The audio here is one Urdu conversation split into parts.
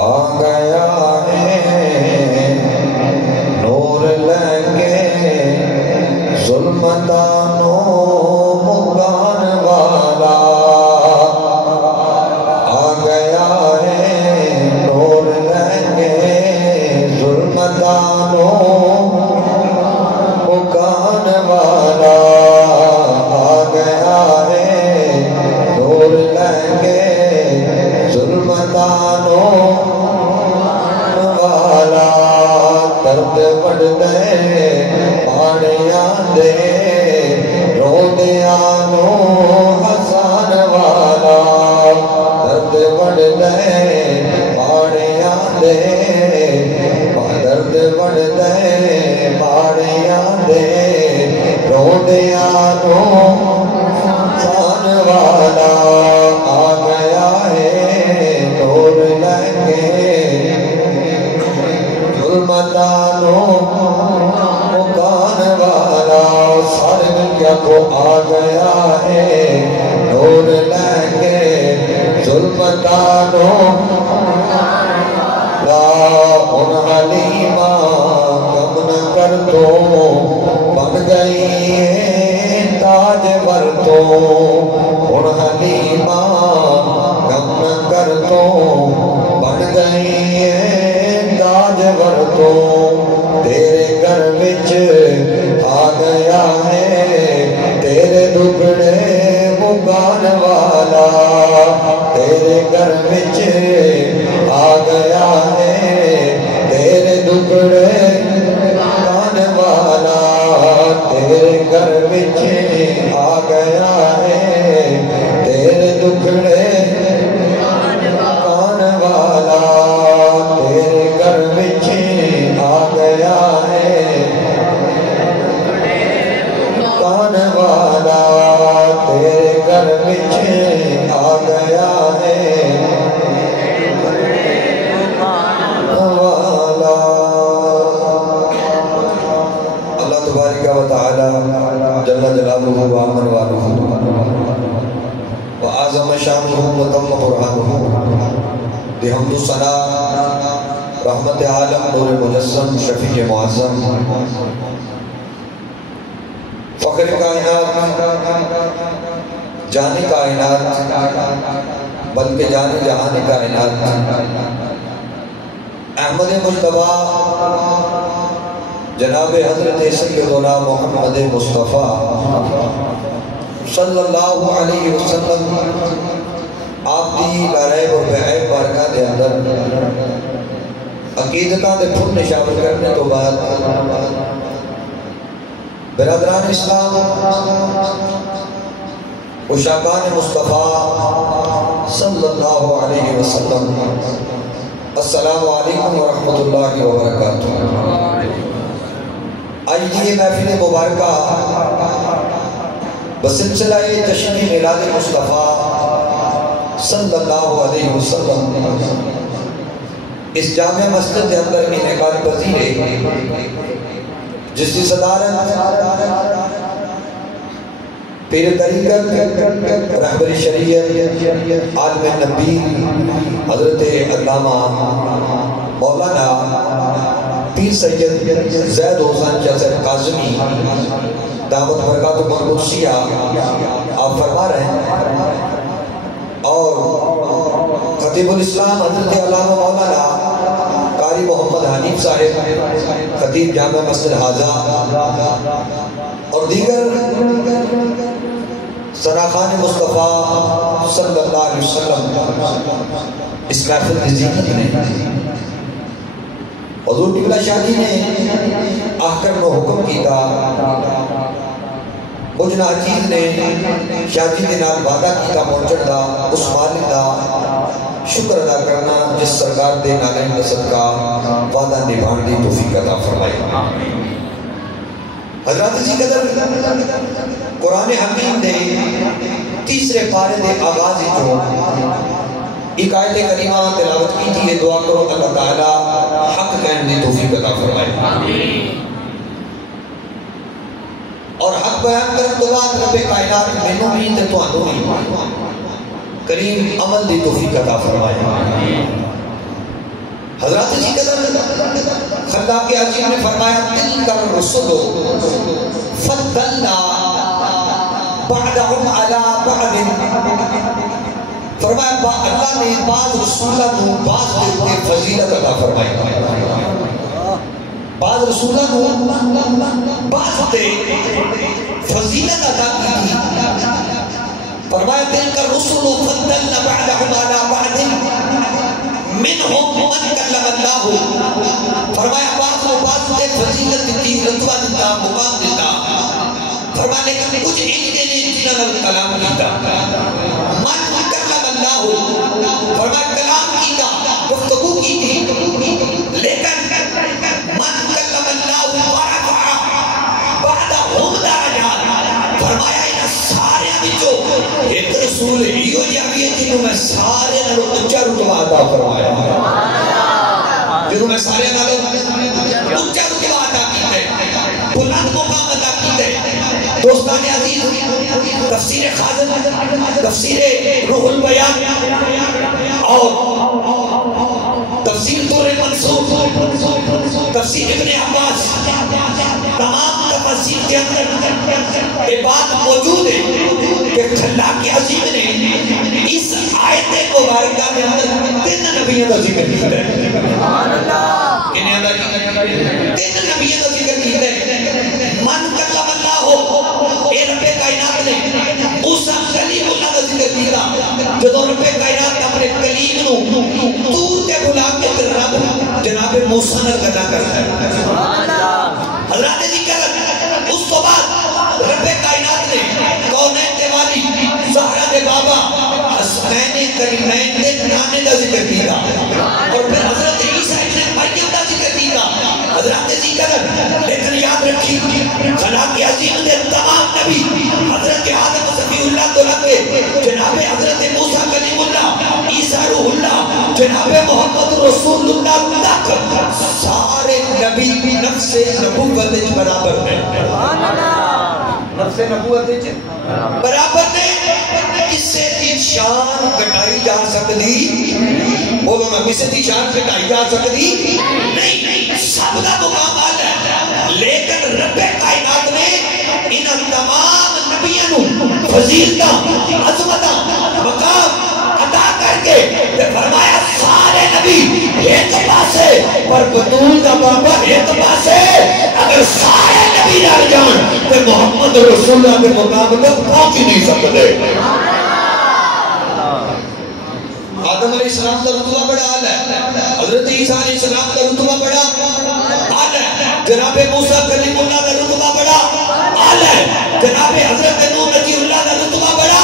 آ گیا ہے نور لے کے ظلمتانوں مکان والا، آ گیا ہے نور لے کے ظلمتانوں مکان والا، آ گیا ہے نور لے کے ظلمتانوں والا، درد بڑھ گئے پاڑیاں دے روندیانوں حسان والا، درد بڑھ گئے پاڑیاں دے، درد بڑھ گئے پاڑیاں دے روندیانوں حسان والا، آ گیا ہے نور لے کے ظلمتانوں مکان والا، سارے مل کے کو آ گیا ہے نور لے کے ظلمتانوں لا ان حلیمہ کم نہ کر تو بن گئی ہے تاج ور تو، ان حلیمہ کم نہ کر تو بن گئی ہے تاج ور تو، تیرے گھر وچ آ گیا ہے تیرے دکھڑے مکان والا، تیرے گھر وچ آ گیا ہے تیرے دکھڑے مکان والا، تیرے گھر وچ آ گیا ہے تیرے دکھڑے مکان والا، تیرے گھر وچ آ گیا ہے مکان والا، تیرے گھر وچ آ گیا ہے والا۔ اللہ تبارک و تعالی جل جلالہ و عمر والہ و اعظم شانہ و تم قرآنہ، بحمد و ثنا رحمت عالم نور مجسم شفیع معظم فخر کائنات جان کائنات بلکہ جان جہان کائنات احمد مجتبیٰ جناب حضرت سیدنا محمد مصطفیٰ صلی اللہ علیہ وسلم آپ دی لائب اور بعیب بارگاہ دے اندر عقیدتاں دے پھل نشاور کرنے تو بعد برادران اسلام عشاقان مصطفیٰ صلی اللہ علیہ وسلم، السلام علیکم ورحمۃ اللہ وبرکاتہ۔ آج یہ محفل مبارکہ بسلسلہ جشن میلاد مصطفیٰ صلی اللہ علیہ وسلم اس جامع مسجد کے اندر انعقاد پذیر ہے، جس کی صدارت پیر طریقت رہبر شریعت عالم نبی حضرت علامہ مولانا پیر سید زید حسین شاہ کاظمی دعوت برکاتہ القدسیہ آپ فرما رہے ہیں، اور خطیب الاسلام حضرت علامہ مولانا قاری محمد حنیف صاحب خطیب جامع مسجد حاضہ اور دیگر سراخان مصطفیٰ صلی اللہ علیہ وسلم اس محفل کی زینت نے حضور قبلہ شاہی نے آخر میں حکم کیتا، مجھنا چیز نے شاہی کے نال وعدہ کیتا پہنچن دا، اس مالک دا شکر ادا کرنا جس سرکار دے نالین نصد کا وعدہ نبھان دی توفیق عطا فرمائے۔ حضرات جی قدر قرآن حکیم دے تیسرے پارے دے آغاز جو ایک آیت کریمہ تلاوت کی تھی، یہ دعا کرو اللہ تعالیٰ حق کہنے دی توفیق عطا فرمائے، اور حق بیان کرنے تو بعد رب کائنات مینوں بھی تے تانوں بھی کریم عمل دی توفیق عطا فرمائے۔ خدا کے عظیم نے فرمایا تلک الرسل فضلنا بعضهم علی بعض، فرمایا اللہ نے بعض رسولہ کو بعض کے فضیلت عطا فرمائی، بعض رسولہ کو بعض کے فضیلت عطا کی، فرمایا تلک الرسل فضلنا بعضهم علی بعض منہم من کلم اللہ، فرمایا بعض کے فضیلت دیتی، رتبہ دیتا، مقام دیتا، فرمایا لیکن کچھ ان کے لیے جنہوں نے کلام کیتا، من کلم اللہ، فرمایا کلام کیتا، گفتگو کی تھی، لیکن من کلم اللہ ورفع بعدہم درجات، فرمایا ان سارے بچوں ایک رسول ہیو جاویے جنہوں میں سارے نالوں اچھا رتبہ عطا فرمایا، جنہوں میں سارے نالوں اچھا رتبہ عطا کیتے، بلند مقام عطا کیتے۔ دوستان عزیز، تفسیر خازن، تفسیر روح البیان اور تفسیر دور منصور، تفسیر ابن عباس، تمام تفسیر کے اندر یہ بات موجود ہے کہ اللہ کے عظیم نے اس آیت مبارکہ کے اندر تین نبیوں کا ذکر کیا ہے، تین نبیوں کا ذکر کیا ہے۔ من کلم اللہ ہو، اے رب کائنات نے موسیٰ کلیم اللہ کا ذکر کیا، جدو رب کائنات اپنے کلیم نو دور کے غلام کے رب جناب موسیٰ نے گدا کرتا ہے، حضرات ذکر اس تو بعد رب کائنات نے کونین کے والی زہرہ دے بابا حسنین کریمین دے نانے کا ذکر کیا، اور پھر حضرت عیسیٰ ابن مریم کا ذکر کیا، حضرات ذکر لیکن یاد رکھی خدا کے عظیم دے تمام نبی حضرت آدم صفی اللہ تو لگے، جناب حضرت موسیٰ کلیم اللہ، عیسیٰ روح اللہ، جناب محمد رسول اللہ تک سارے نبی نفس نبوت برابر ہیں، نفس نبوت برابر ہیں، کسے کی شان گٹائی جا سکتی، بولو نا کسے کی شان گٹائی جا سکتی نہیں، سب کا مقام آل ہے، لیکن رب کائنات نے ان تمام نبیوں فضیلتاں عظمتاں مقام عطا کر کے فرمایا سارے نبی ایک پاسے پر بطول کا بابا ایک پاسے، اگر سارے نبی رہ جان تو محمد رسول اللہ کے مقام تک پہنچ ہی نہیں سکتے۔ آدم علیہ السلام کا رتبہ بڑا آل ہے، حضرت عیسیٰ علیہ السلام کا رتبہ بڑا آل ہے، جناب موسیٰ کلیم اللہ کا رتبہ بڑا آل ہے، جناب حضرت نوح نجی اللہ کا رتبہ بڑا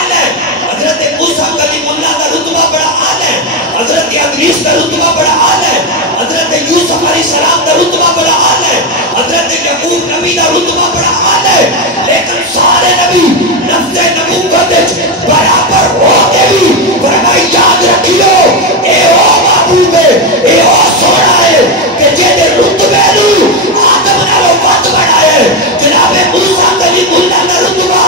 آل ہے، حضرت موسیٰ کلیم اللہ کا رتبہ بڑا آل ہے، حضرت ادریس کا رتبہ بڑا آل ہے، حضرت یوسف علیہ السلام کا رتبہ بڑا آل ہے، حضرت یعقوب نبی کا رتبہ بڑا آل ہے، لیکن سارے نبی نفس نبوت برابر ہو کے بھی فرمائی یاد رکھیو اے او محبوب ہے، اے او سونا ہے کہ جیدے رتبے لو آدم نالو بات بڑھائے، جناب موسیٰ کلیم اللہ کا رتبہ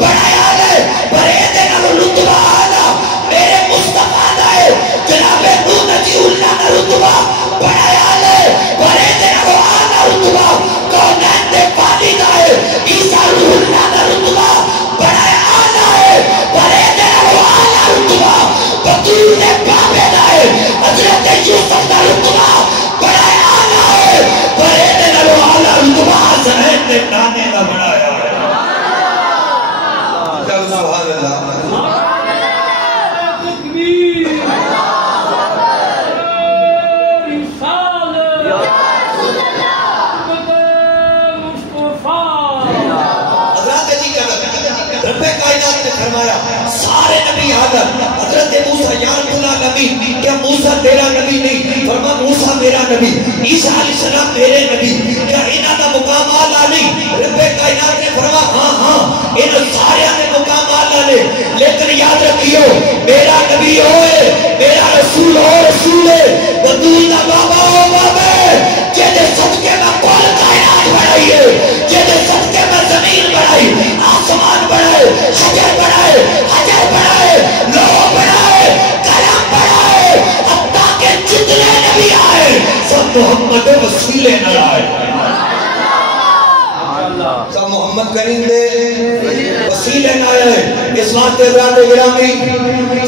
بڑھایا ہے، پر ایدے نالو رتبہ آنا میرے مصطفیٰ ہے، جناب نوح نجی اللہ کا رتبہ بڑھایا ہے، پر ایدے نالو آنا رتبہ کونین دے پانی دا ہے، عیسیٰ روح اللہ کا رتبہ بڑھایا آنا ہے، پر ایدے نالو آنا رتبہ بطول نے بابے دا ہے، حضرت یوسف کا رتبہ بڑھایا آنا ہے، پر ایدے نالو آنا رتبہ حسنین نے نانے کا بڑھایا ہے۔ سبحان اللہ، رب کائنات نے فرمایا سارے نبی آدم، حضرت موسیٰ یا رب العالمین کیا موسیٰ تیرا نبی نہیں؟ فرما موسیٰ میرا نبی، عیسیٰ علیہ السلام میرے نبی، کیا انہاں دا مقام آلہ نہیں؟ رب کائنات نے فرما ہاں انہاں سارے نے مقام آلہ نے، لیکن یاد رکھیو میرا نبی ہوئے، میرا رسول ہو رسول ہے، بدول دا بابا ہو بابے، جیدے صدقے میں کل کائنات بڑھائیے، جیدے صدقے میں زمین بڑھائی، آسمان بڑھائے، شجر بڑھائے، حجر بڑھائے، لوہ بڑھائے، قلم بڑھائے، اب تاکہ جتنے نبی آئے سب محمد وسیلے نہ آئے سب محمد کریم دے وسیلے نہ آئے اس واسطے براد گرامی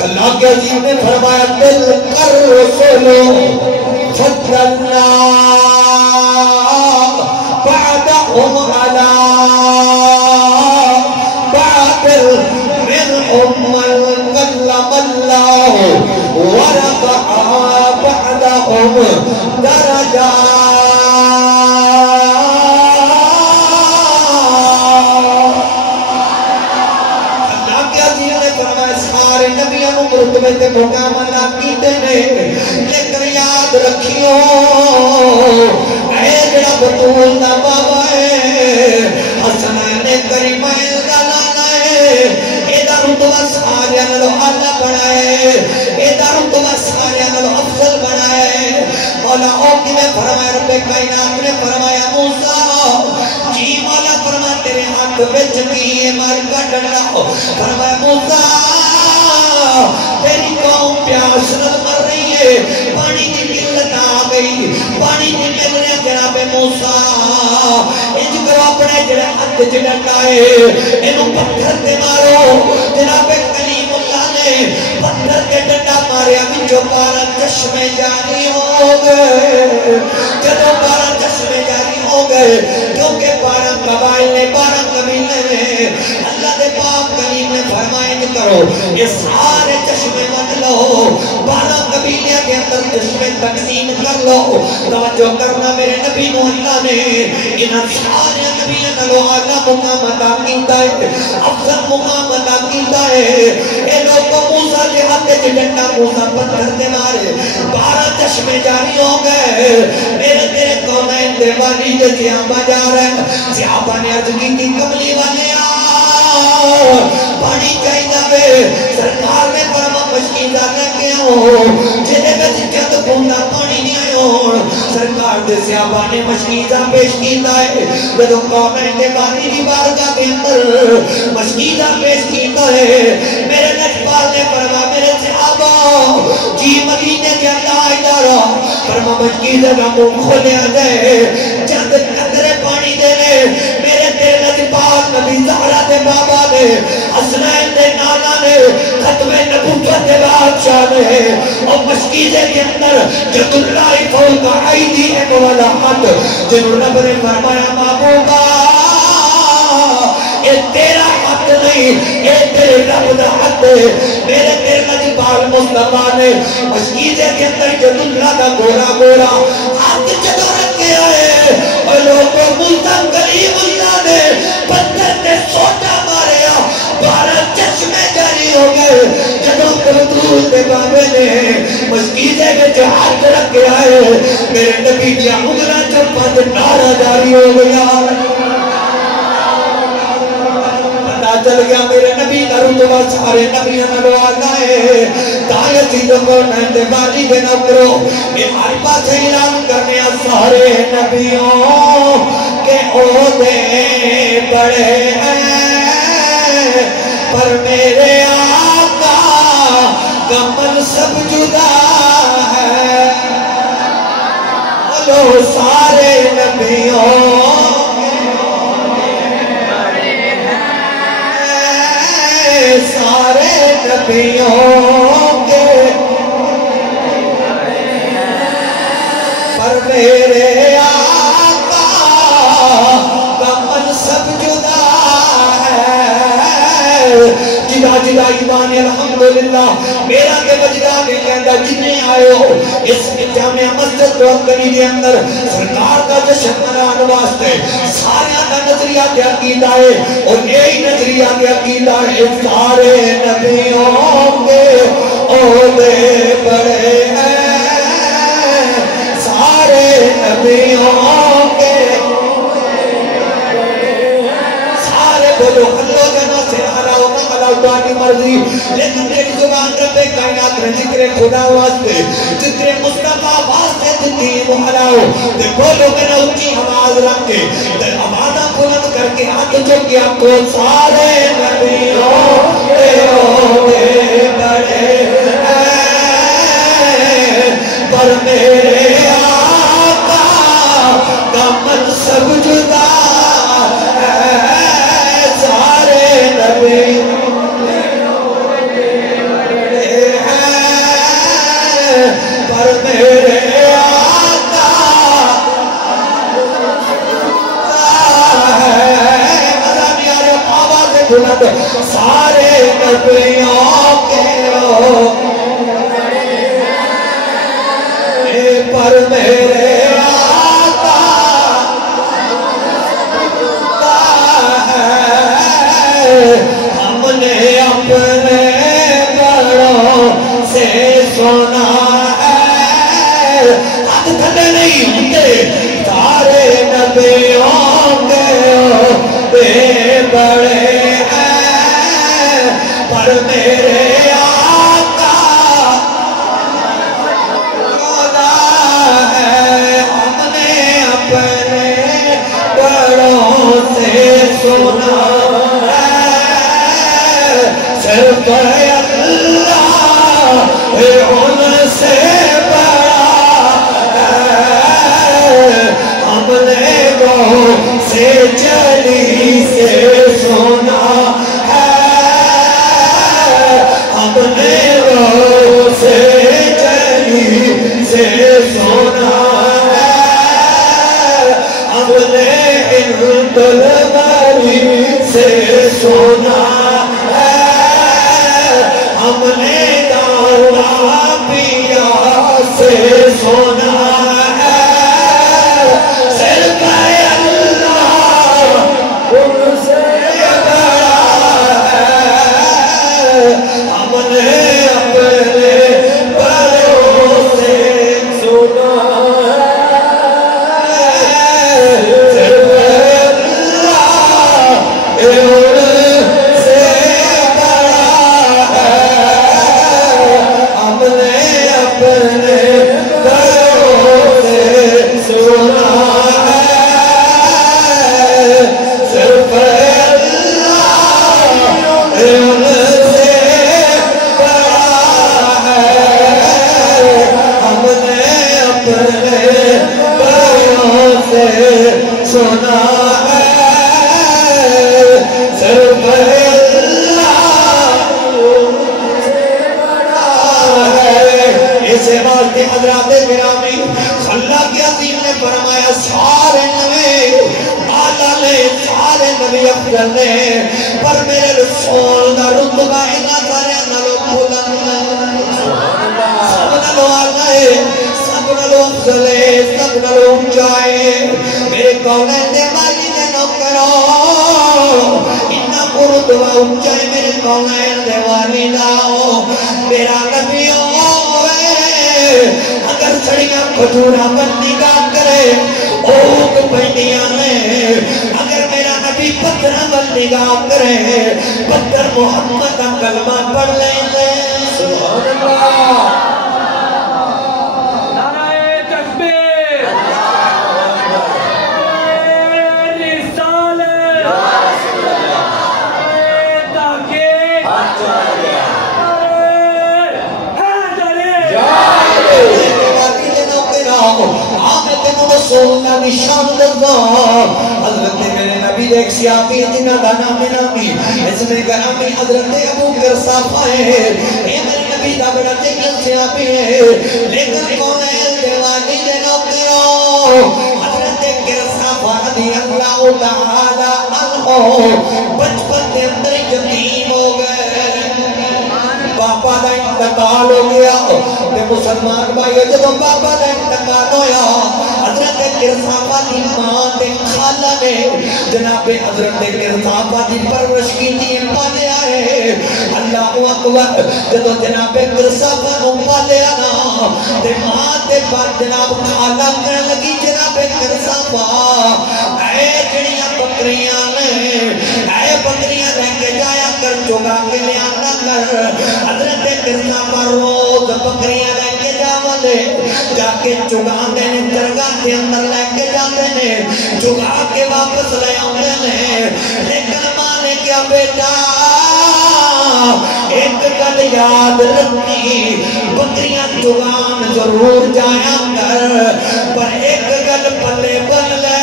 اللہ کے عظیم نے فرمایا دل کر رسولو فضلنا بعدهم على بعد منهم من كلم الله ورفع بعدهم درجات اللہ کے عزیز نے فرمایا سارے نبیوں کو مرتبے تے مقام اللہ کیتے نے لیکن یاد رکھیو اے جڑا بطول دا بابا ہے حسنین کریمین دا لانا ہے ایدہ رتبہ سارے انہوں اللہ بنائے ایدہ رتبہ سارے انہوں افضل بنائے مولا اوکی میں فرمایا رب کائنات نے فرمایا موسیٰ جی مولا فرمایا تیرے ہاتھ بچ کی مار کا ڈنڈا فرمایا موسیٰ تیری قوم پیاس نہ مر رہی ہے پانی کی قلت آ گئی پانی کی مل رہے جناب موسیٰ انج کرو اپنے جڑے ہاتھ جڑنڈائے انہوں پتھر تے مارو جناب کلیم اللہ نے پتھر کے ڈنڈا مارے ابھی جو بارہ چشمے جاری ہو گئے جدو بارہ چشمے جاری ہو گئے کیونکہ بارہ قبائل نے بارہ قبیلے نے اللہ دے پاک کلیم نے فرمائیں کرو یہ سارے چشمے من لو بارہ قبیلے کے اندر چشمے تقسیم کر لو توجہ کرنا میرے نبی نو اللہ نے انہاں سارے نبیوں نلو آلہ مقام عطا کیتا ہے افضل مقام عطا کیتا ہے اے لوگوں موسیٰ کے ہاتھ ڈنڈا موسیٰ پتھر دے مارے بارہ چشمے جاری ہو گئے میرے تیرے کونین دیوانی دے زیابہ جا رہے ہیں زیابہ نے عرض کی تھی کملی والے پانی چاہی جاوے سرکار میں فرما مشکیزہ لے کے ہوں جنہیں میں جت بھوندا پانی نہیں آئے ہوں سرکار دے زیابہ نے مشکیزہ پیش کیتا ہے جدو کونین دیوانی دی بارگاہ کے اندر مشکیزہ پیش کیتا ہے میرے نجبال نے فرما میرے زیابہ جی مدینے کے اللہ ادارہ فرما مشکیزہ کا منہ کھولے آ جائے چند قطرے پانی دے لے میرے تیرے نجبال نبی زہرہ دے بابا نے حسنین دے نانا نے ختم نبوت دے بادشاہ نے اور مشکیزے کے اندر جد اللہ فوق عیدی ہے مولا حد جنہوں رب نے فرمایا محبوبہ یہ تیرا حق نہیں یہ تیرے رب دا حق ہے میرے تیرے نجبال مصطفیٰ نے مشکیزے کے اندر جد اللہ دا گورا گورا حق جدو رکھے آئے اور لوگوں ملتم قریب اللہ نے پتھر نے سوٹا ماریا بارہ چشمے جاری ہو گئے جدو قدول دے بابے نے مشکیزے کے جو ہاتھ رکھے آئے میرے نبی دیا اگلا چپا دے نارا جاری ہو گیا چل گیا میرے نبی کا رتبہ سارے نبیوں نے آنا ہے تائیں چیزوں کو نہتے باری کے نہ کرو یہ ہر پاس اعلان کرنے سارے نبیوں کے عہدے بڑے ہیں پر میرے آقا کا منصب جدا ہے بولو سارے نبیوں سارے نبیوں کے پر میرے آقا کا منصب جدا ہے جدا جدا ایمان الحمدللہ میرا کے بجدہ کے کہندہ جتنے آئے ہو اس جامعہ مسجد تو اکری دے اندر سرکار کا جشن منان واسطے سارے آدھا نظریہ کے عقیدہ ہے اور یہی نظریہ کے عقیدہ ہے سارے نبیوں کے عہدے بڑے ہیں سارے نبیوں کے سارے بولو اللہ جنا سے آلاؤ نہ آلاؤ تانی مرضی لیکن میری زبان رب کائنات نے ذکر خدا واسطے ذکر مصطفیٰ واسطے دیتی محلاؤ تے بولو میرا اچھی آواز رکھ کے تے آوازہ بلند کر کے ہاتھ جو کیا کو سارے نبیوں کے عہدے بڑے ہیں پر میرے آقا کا منصب جدا ہے سارے نبی پر میرے آقا ہے مدام یار آواز بلند سارے نبیوں کے پر میرے آقا ہے ہم نے اپنے بڑوں سے سنا تھلے نہیں ہوتے سارے نبیوں کے بے بڑے ہیں پر میرے آقا خدا ہے ہم نے اپنے بڑوں سے سنا ہے صرف اللہ ان سے ہم نے گو سے چلی سے سنا ہے ہم نے گو سے چلی سے سنا ہے ہم نے ہند البری سے سنا ہے ہم نے دانا پیا سے سنا ہے صرف اللہ ان سے بڑا ہے ہم نے اپنے بڑوں سے سنا ہے صرف اللہ ان سے بڑا ہے ہم نے اپنے بڑوں سے سنا سنا ہے صرف اللہ ہے اسے واسطے حضرات گرامی اللہ کے عظیم نے فرمایا سارے نبی آلہ نے سارے نبی افضل نے پر میرے رسول دا رتبہ انہا سارے نلو بلند سب نلو آلہ ہے سب نلو افضل ہے سب نلو اونچائے میرے کونین دے مالی دے نوکروں انہا قردوہ اونچائے میرے کونین دے والی لاؤ میرا نبی اگر سڑیاں کھجورہ پر نگاہ کرے اوگ پہنیاں نے اگر میرا نبی پتھر پر نگاہ کرے پتھر محمد کا کلمہ پڑھ لیں لے سبحان اللہ نشان دلدہ حضرت میرے نبی ایک سیاقی جنہ دا نام نامی اس میں گرامی حضرت ابو کر صاف آئے یہ میرے نبی دا بڑا جنگل سیاقی ہے لیکن کون ہے دیوانی دے نوکروں حضرت کر صاف رضی اللہ تعالی عنہ بچپن دے اندر یتیم ہو گئے باپا دا انتقال ہو گیا تے مسلمان بھائی جب باپا دا انتقال ہویا حضرت کرسافہ دی ماں دے خالہ نے جناب حضرت کرسافہ دی پرورش کی تھی پالے آئے اللہ اکبر جدو جناب کرسافہ نو پالے آنا تے ماں دے بعد جناب خالہ کرنے لگی جناب کرسافہ اے جڑیاں بکریاں نے اے بکریاں لے کے جایا کر چوگا کے لے آنا کر حضرت کرسافہ روز بکریاں لے کے جاوالے جا کے چوگا دے نے درگاہ کے اندر لے کے جاتے نے چگا کے واپس لے آتے نے لیکن ماں نے کیا بیٹا ایک گل یاد رکھنی بکریاں چگان ضرور جایا کر پر ایک گل پلے بن لے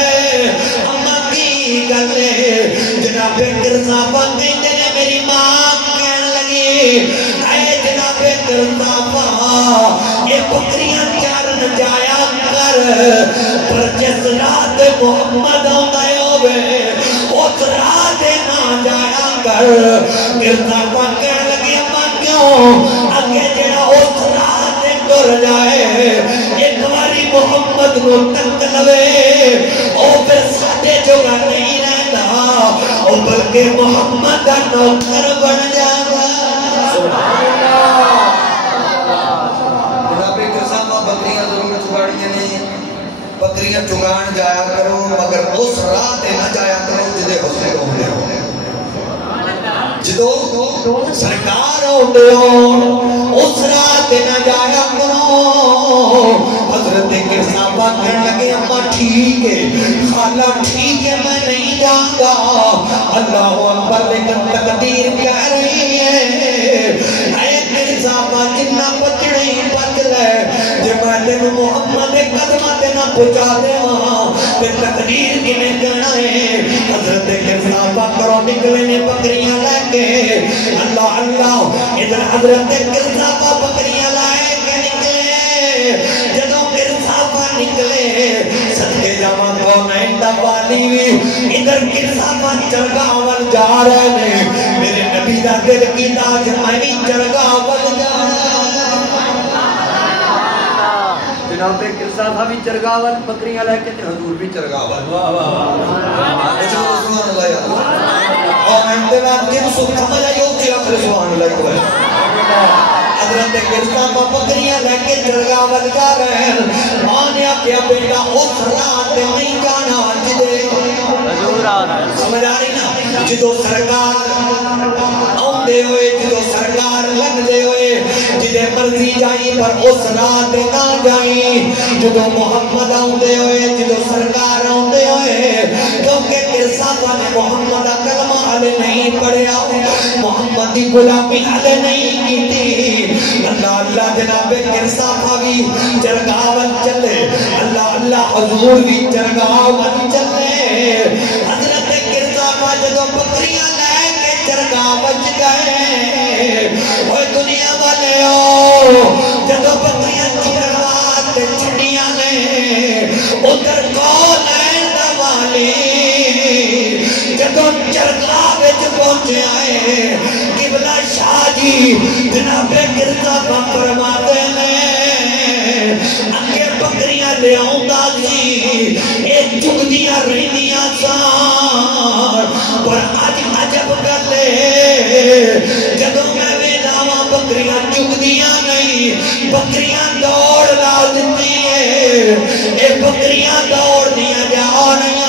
کرزابہ کہتے نے میری ماں کہنے لگی اے جناب کرزابہ یہ بکریاں چارن جایا کر پر جس رات محمد آئے ہوئے اس رات نہ جایا کر کرزابہ کہنے لگی اماں کیوں اگے جڑا اس رات ٹر جائے ایک باری محمد کو تک لوے او پھر ساڈے جوگا نہیں رہتا او بلکہ محمد کا نوکر بن جاتا سبحان اللہ جناب قسامہ بکریاں ضرور چگاڑیاں نہیں بکریاں چگان جایا کرو مگر اس رات نہ جایا کرو جدے حسن ہوندے ہو جدو سرکار ہوندے ہو اس رات نہ جایا کرو حضرت کرزابہ کہنے لگے اماں ٹھیک ہے خالہ ٹھیک ہے میں نہیں جاؤں گا اللہ اکبر لیکن تقدیر کہہ رہی ہے اے کرزابہ جنہ بچڑے ہی بچ لے جب میں تین محمد قدمہ تینا پچا دے وہاں تے تقدیر کی میں کہنا ہے حضرت کرزابہ کرو نکلے نے بکریاں لے کے اللہ اللہ ادھر حضرت کرزابہ بکریاں لائے کے نکلے جدوں کرزابہ نکلے صدقے جاواں کونین دا والی بھی ادھر کرزابہ چرگاول جا رہے نے میرے نبی دا دل کی تاج میں چرگاول جا رہے جناب کرزابہ بھی چرگاول بکریاں لے کے حضور بھی چرگاول واہ واہ سبحان اللہ یا اللہ اور انتبار جن سو سمجھا یوتی اکھر سبحان اللہ کو ہے حضرت کرزابہ بکریاں لے کے چرگاول جا رہے ہیں مانیا کیا بیٹا اس رات نہیں جانا جدے سمجھ آ رہی نا جدو سرکار آندے ہوئے جدو سرکار لگ دے ہوئے جدے مرضی جائیں پر اس رات نہ جائیں جدو محمد آندے ہوئے جدو سرکار آندے ہوئے کیونکہ کرزابہ نے محمد کلمہ علیہ نہیں پڑھیا محمد دی غلامی علیہ نہیں کی تھی اللہ اللہ جناب کرزابہ بھی چرگاول چلے اللہ اللہ حضور بھی چرگاول چلے حضرت کرزابہ جدو بکریاں لے کے چرگاول گئے اوہ دنیا والے ہو جدو بکریاں چرگاول چھڑیاں لے ادھر کون ہے دوالی جدو چرگاول پہنچے آئے قبلہ شاہ جی جناب کرزابہ فرماتے ہیں اکے بکریاں لے آؤں دا جی ایک چگدیاں رہنیاں سار پر آج عجب کر لے جدو میں ویداواں بکریاں چگدیاں نہیں بکریاں دوڑ لا دیتی ہے اے بکریاں دوڑ دیا جا رہی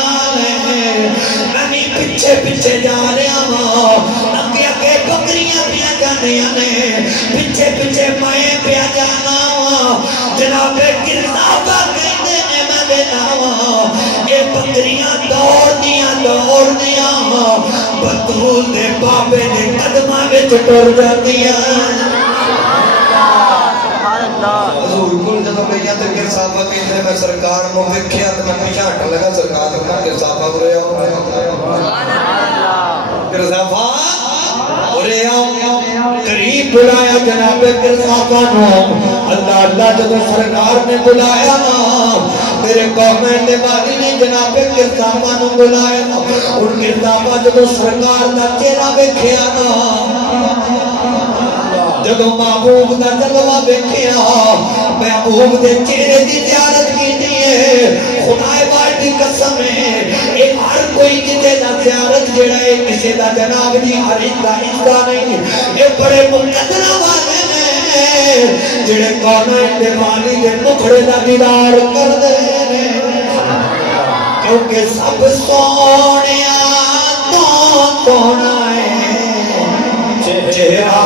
میں پیچھے پیچھے جا رہا ہوں اگے اگے بکریاں پیا جانیاں نے پیچھے پیچھے میں پیا جانا ہوں جناب کرزابہ کہتے ہیں میں بیٹا ہوں یہ بکریاں دوڑ دیا بطول دے بابے دے قدمہ میں چٹور جاتیاں حضور کل جدو گئیاں تو کرزابہ کہتے ہیں میں سرکار مو وکھیا تو میں پیچھے ہٹ لگا سرکار تو کرزابہ برے کرزابہ برے قریب بلایا جناب کرزابہ نو اللہ اللہ جدو سرکار نے بلایا میرے قومین دے والی نے جناب کرزابہ نو بلایا اور کرزابہ جدو سرکار دا چہرہ وکھیا جدو محبوب دا جلوہ بیکھیا محبوب دے چہرے دی زیارت کی دیئے خدای بار دی قسم ہے ایک ہر کوئی جتے دا زیارت جڑا ہے کسی دا جناب دی ہر اندہ نہیں یہ بڑے مقدرہ والے نے جڑے کونائن دے مالی دے مکھڑے دا دیدار کر دے کیونکہ سب سونیا تو کونائن چہرہ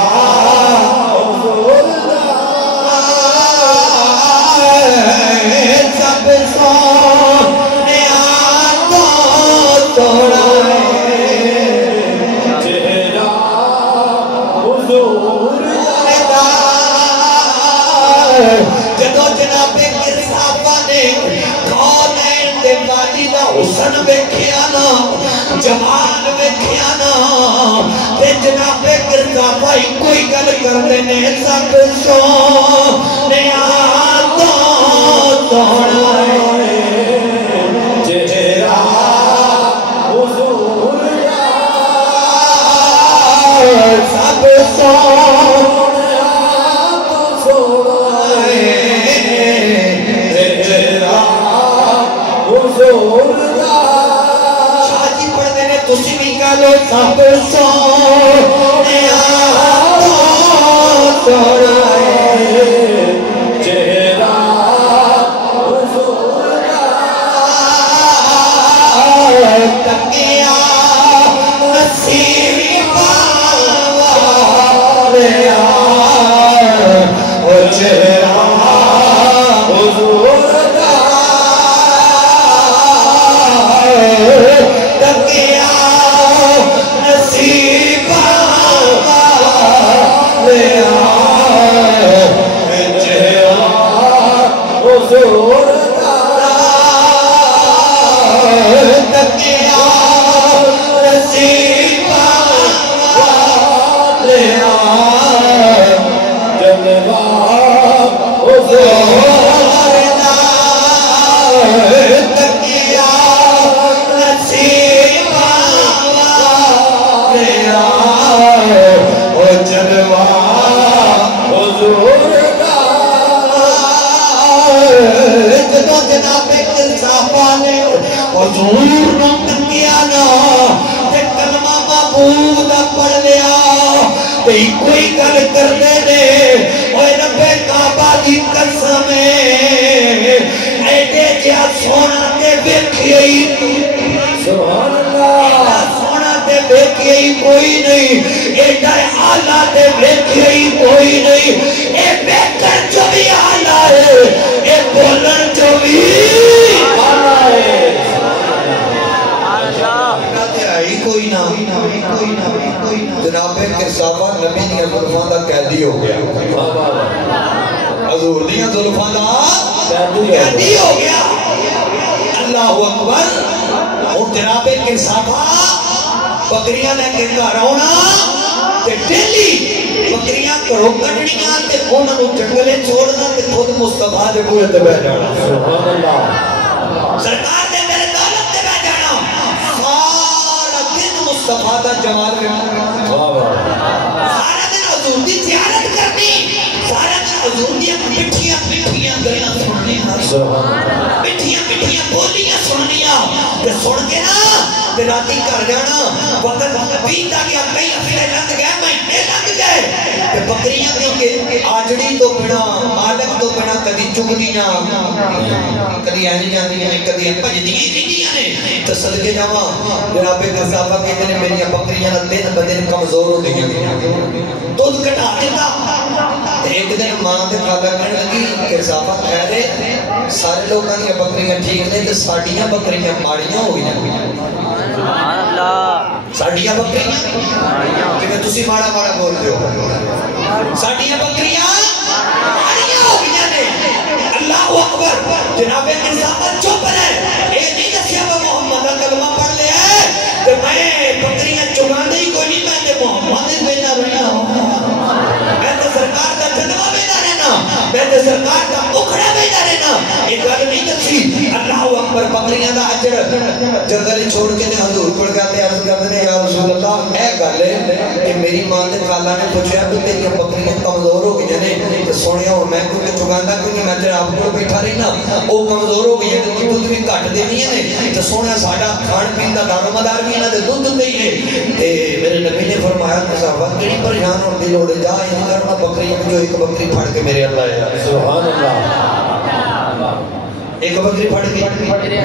سب سونے آتو توڑا چہرہ حضور دا جدو جناب کرزابہ نے کونین دے والی دا حسن ویکھیا نا جمال ویکھیا نا تے جناب کرتا بھائی کوئی گل کردے نے سب سونے تو سونا چہرہ حضور سب سونا تو سونا چہرہ حضور شاہی پڑھتے نے تسی بھی کہلو سب سونے تو سونا چہرہ حضور تکیا نصیب والیا او چہرہ حضور تکیا نصیب والیا چہرہ حضور تکیا نصیب والیا جلوہ حضور تکیا نصیب والیا او جلوہ حضور جدو جناب صحابہ نے حضور نو تکیا نا تے کلمہ معبود پڑھ لیا تے کوئی گل کردے نے اوے رب کعبہ دی قسم ایڈے جیا سونا تے ویکھئی سبحان اللہ سونا تے ویکھئی کوئی نہیں ایڈا اعلیٰ تے ویکھئی کوئی نہیں اے ویکھن جو بھی اعلیٰ ہے اے بولن جو بھی اعلیٰ ہے کوئی نہ جناب کرسابہ نبی دیا ظلفان دا قیدی ہو گیا حضور دیا ظلفان دا قیدی ہو گیا اللہ اکبر اور جناب کرسابہ بکریاں لے کے گھر آنا تے ڈیلی بکریاں کرو کٹڑیاں تے انہاں نوں جنگلے چھوڑنا تے خود مصطفیٰ دے بوئے تے بیٹھ جانا سبحان اللہ سرکار دے میرے دولت تے بیٹھ جانا سارا دن مصطفیٰ دا جمال میں سارا دن حضور دی زیارت کرنی سارا دن حضور دی مٹھیاں گلیاں سننی مٹھیاں بولیاں سننیاں تے سن کے نا تے راتی کر جانا وقت بیتا گیا کئی ہفتے لگ گئے مہینے لگ گئے تے بکریاں کیونکہ آجڑی تو بنا مالک تو بنا کدی چگدیاں کدی آنی جاندیاں کدی پجدیاں نے تو صدقے جاواں جناب قصابہ کہتے ہیں میری بکریاں دن بدن کمزور ہو گئی دودھ کٹا دیتا ایک دن ماں دے کھاتا کہنے لگی قصابہ کہہ رہے سارے لوگوں کی بکریاں ٹھیک نے تے ساڈیاں بکریاں ماڑیاں ہو گئی سبحان اللہ ساڈیاں بکریاں کہ تسی ماڑا ماڑا بولتے ہو ساڈیاں بکریاں ماڑیاں ہو گئی نے اللہ اکبر جناب قصابہ چپ رہے اے نہیں دسیا وہ محمد کا کلمہ پڑھ لیا ہے کہ میں بکریاں چگاندے ہی کوئی نہیں میں تے محمد دے بینا رہنا میں تے سرکار دا جلوہ بینا رہنا میں تے سرکار دا اکھڑا بینا رہنا ایک گل نہیں دسی اللہ اکبر بکریاں دا اجر جنگل چھوڑ کے نے حضور کو کہتے عرض کرتے ہیں یا رسول اللہ اے گل ہے کہ میری ماں نے خالہ نے پوچھا کہ تیری بکریاں کمزور ہو گئی نے تے سونیا ہوں میں کیونکہ چگاندا کیونکہ میں جناب کو بیٹھا رہنا او کمزور ہو گئی ہے تے دودھ بھی گھٹ دینی ہے تے سونیا ساڈا کھان پین دا دار مدار بھی انہاں دے دودھ تے ہی ہے تے میرے نبی نے فرمایا کہ صاحب کیڑی پریشان ہون دی لوڑ جا ان کرنا بکری جو ایک بکری پھڑ کے میرے اللہ ہے سبحان اللہ ایک بکری پھڑ کے میرے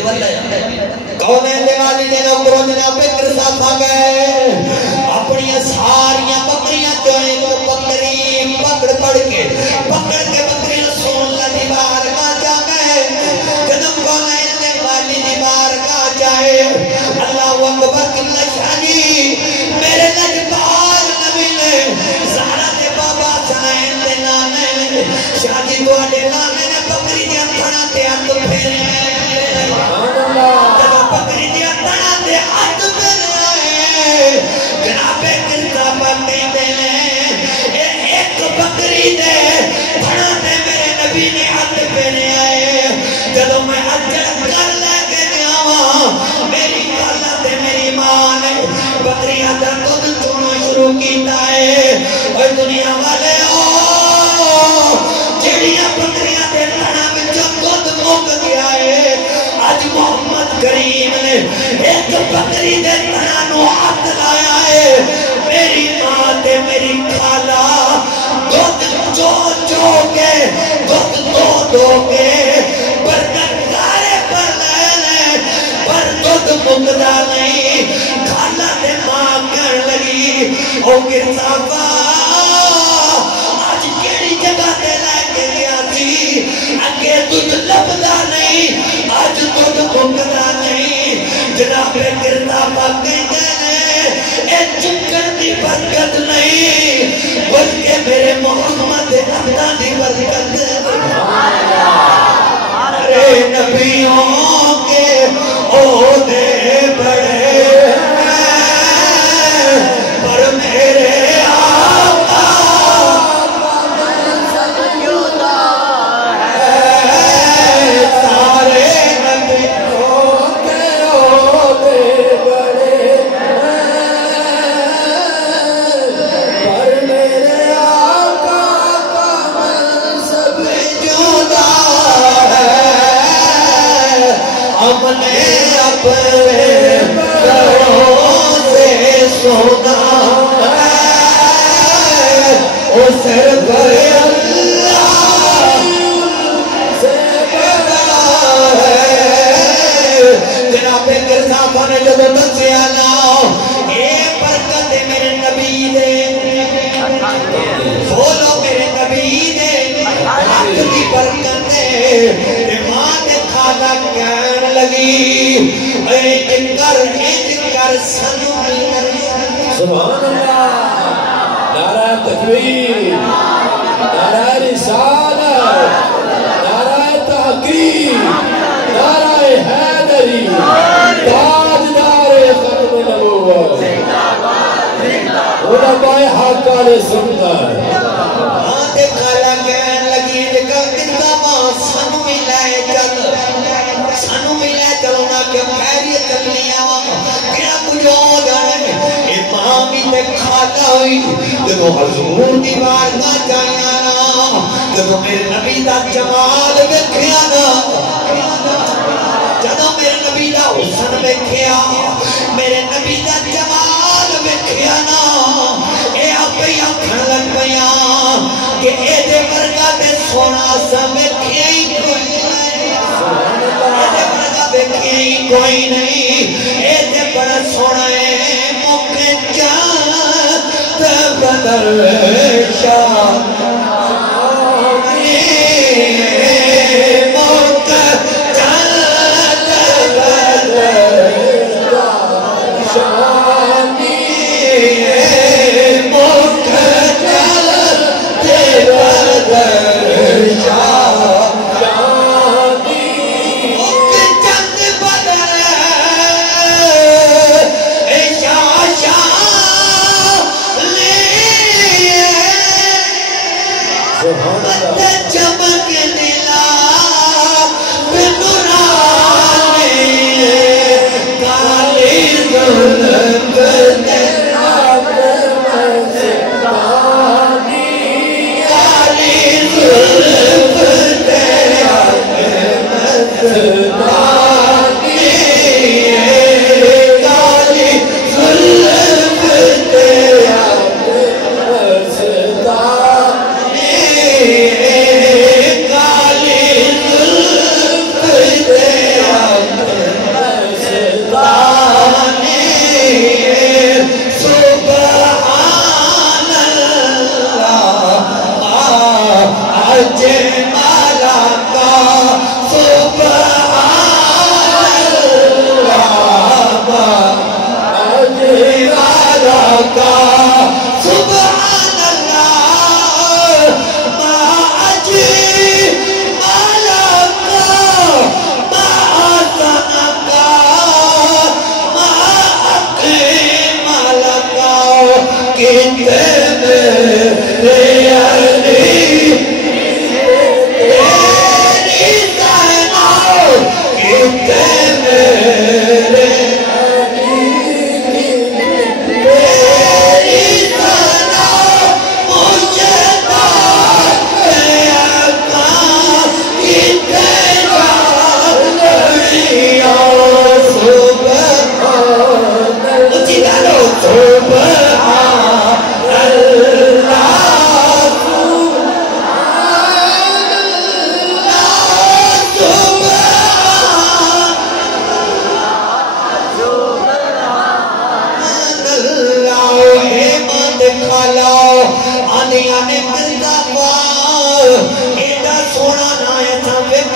واللہ ہے کون ہے دیوالی دے نوکروں جناب کرساب آ گئے اپنی ساریاں بکریاں جو ایک بکری پکڑ کے بکری رسول اللہ دی بارگاہ جا گئے جناب کون ہے دیوالی دی بارگاہ جائے اللہ اکبر کتنا شانی میرے لجبار نبی نے زہرا دے بابا سنائن دے نانے شادی تو اڈے نانے نے بکری دیا کھڑا تے ہاتھ پھیرے او گرزابا آج کیڑی جگہ دے لے کے لیا تھی اگے تجھ لبدا نہیں آج تجھ مکدا نہیں جناب گرزابا کہتے ہیں اے چکر دی برکت نہیں بلکہ میرے محمد اللہ دی برکت ارے نبیوں کے عہدے بڑے پر میرے آقا سارے نبیوں کے عہدے بڑے پر میرے آقا کا منصب جدا ہم نے اپنے گھروں سے سونا اس پر اللہ سے بڑا ہے جناب گرزابا نے جب دسیا نا یہ برکت میرے نبی دے بولو میرے نبی دے حق کی برکت ہے ماں نے کھانا کہن لگی اے کر سنو سبحان اللہ نعرہ تکبیر نعرہ رسالت نعرہ تحقیق نعرہ حیدری تاجدار ختم نبوت علماء حق علیہ سنت آتے کھالا کہن لگی جگہ کتا ماں سنو ملائے چلو نا کہ خیریت چلنی آوہ کیا کچھ ہو جانے امامی تے کھاتا ہوئی جب حضور دیوار کا جائیا نا جب میرے نبی دا جمال بکھیا نا جب میرے نبی دا حسن بکھیا میرے نبی دا جمال بکھیا نا اے آپ ہی آنکھن لگ گیا کہ اے دے ورگا دے سونا سا بکھیا ہی کوئی نہیں اے دے ورگا بکھیا ہی کوئی نہیں اے دے بڑا سونا ہے موقع چاہت بدر شاہ موقع چاہت بدر شانی موقع چاہت بدر شاہ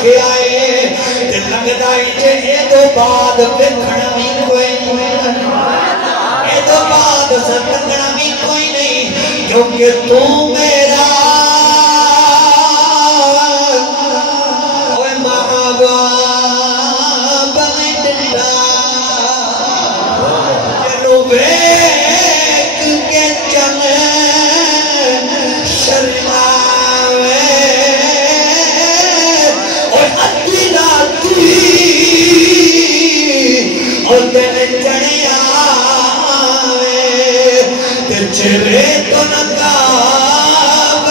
ویکھے آئے تے لگدا ہے جے اے تو بعد ویکھنا بھی کوئی نہیں اے تو بعد سنگنا بھی کوئی نہیں کیونکہ تو میرا اوے محبوب ویک کے چلے شرماوے اور ادھی راتی اور دن چڑھے آوے تے چہرے تو نقاب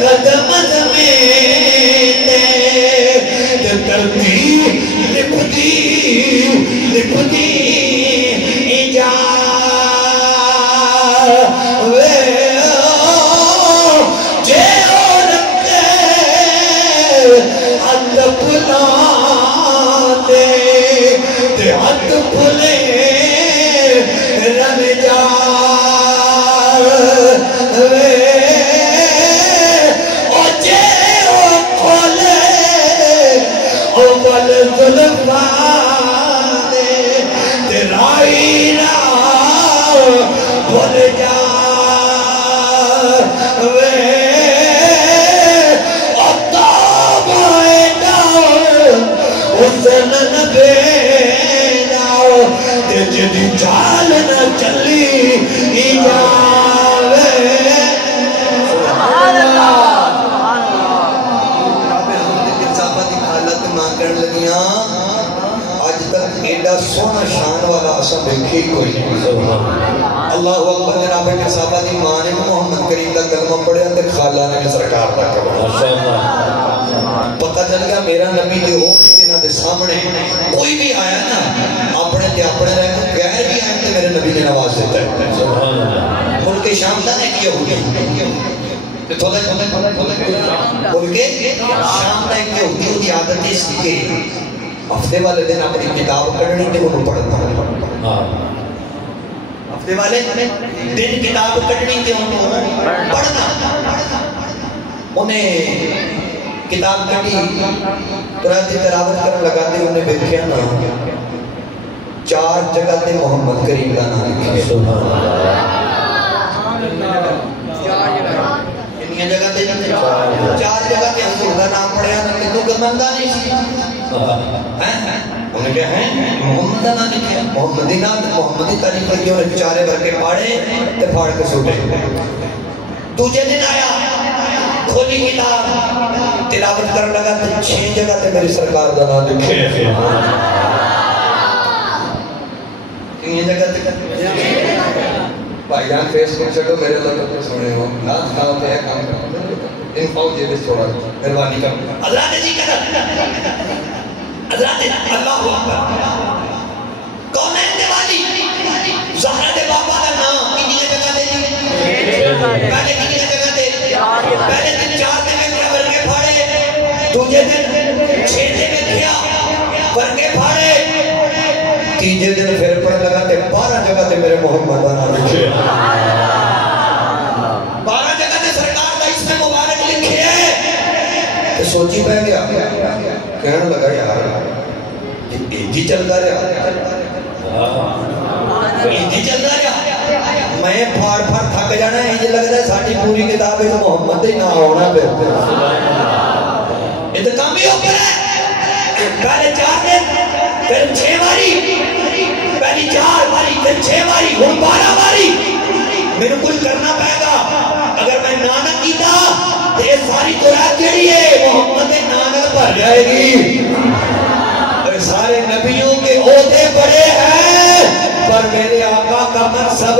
قدم زمین کرتی لپتی جاوے جے عورت ہاتھ پھلا دے تے ہاتھ پھلے رن جاوے اول ظلمانے تیرائی راہ بھول جاوے اتاب آئے جاؤ حسن نبے جاؤ تے جدی چال نہ چلی جاوے سبحان اللہ کرن لگیاں آج تک ایڈا سونا شان والا اسا دیکھے کوئی اللہ اکبر جناب کے صحابہ دی ماں نے محمد کریم دا کلمہ پڑھیا تے خالہ نے سرکار دا کلمہ پتہ چل گیا میرا نبی جو ہو جنہاں دے سامنے کوئی بھی آیا نا اپنے تے اپنے رہے غیر بھی آئے تے میرے نبی نے نواز دیتا ہے ملک شام دا نے کیا ہوگی ملک شام کا ایک یہودی دی عادت اس کی ہفتے والے دن اپنی کتاب پڑھنی تے انہوں پڑھنا ہفتے والے دن کتاب پڑھنی تے انہوں پڑھنا انہیں کتاب پڑھی قرآن کی تلاوت کرنے لگا تے انہیں بیٹھیا نا 4 جگہ تے محمد کریم کا نام لکھے یہ جگہ تے 4 جگہ تے حضور کا نام پڑھیا نا کتوں گمندہ نہیں سی انہیں کیا ہے محمد کا نام لکھیا محمدی نام محمدی تعریف لگی انہیں 4 برکے پاڑے تے پھاڑ کے سوٹے دوجہ دن آیا کھولی کتاب تلاوت کرنے لگا تے 6 جگہ تے میری سرکار کا نام لکھے یہ جگہ تے بھائی جان فیس بک چٹو میرے لوگ سنے ہو ناز کھاؤ تے ہے کام کرو ان پاؤ جیبس تھوڑا مہربانی کر حضرات جی کر حضرات اللہ اکبر کون ہے دیوالی زہرا دے بابا کا نام کتنی جگہ دے پہلے کتنی جگہ دے پہلے دن 4 دن میں برکے پھاڑے دوسرے دن 6 دن میں کیا برکے پھاڑے تیجے دن پھر پڑھ لگا تے 12 جگہ تے میرے محمد آنا لکھے 12 جگہ تے سرکار کا اس میں مبارک لکھے ہے تو سوچی پہ گیا کہنے لگا یار ایک ہی چلتا رہا ایک ہی چلتا رہا میں پھاڑ تھک جانا ہے یہ لگ رہا ہے ساڑھی پوری کتاب ہے محمد ہی نہ ہونا پہ یہ تو کام بھی ہو کر ہے پہلے 4 دن پھر 6 باری پہلی 4 باری پھر 6 باری ہوں 12 باری میرے کچھ کرنا پائے گا اگر میں نانک کیتا تو یہ ساری قرآن جڑی ہے محمد نانک پر جائے گی اور سارے نبیوں کے عہدے بڑے ہیں پر میرے آقا کا منصب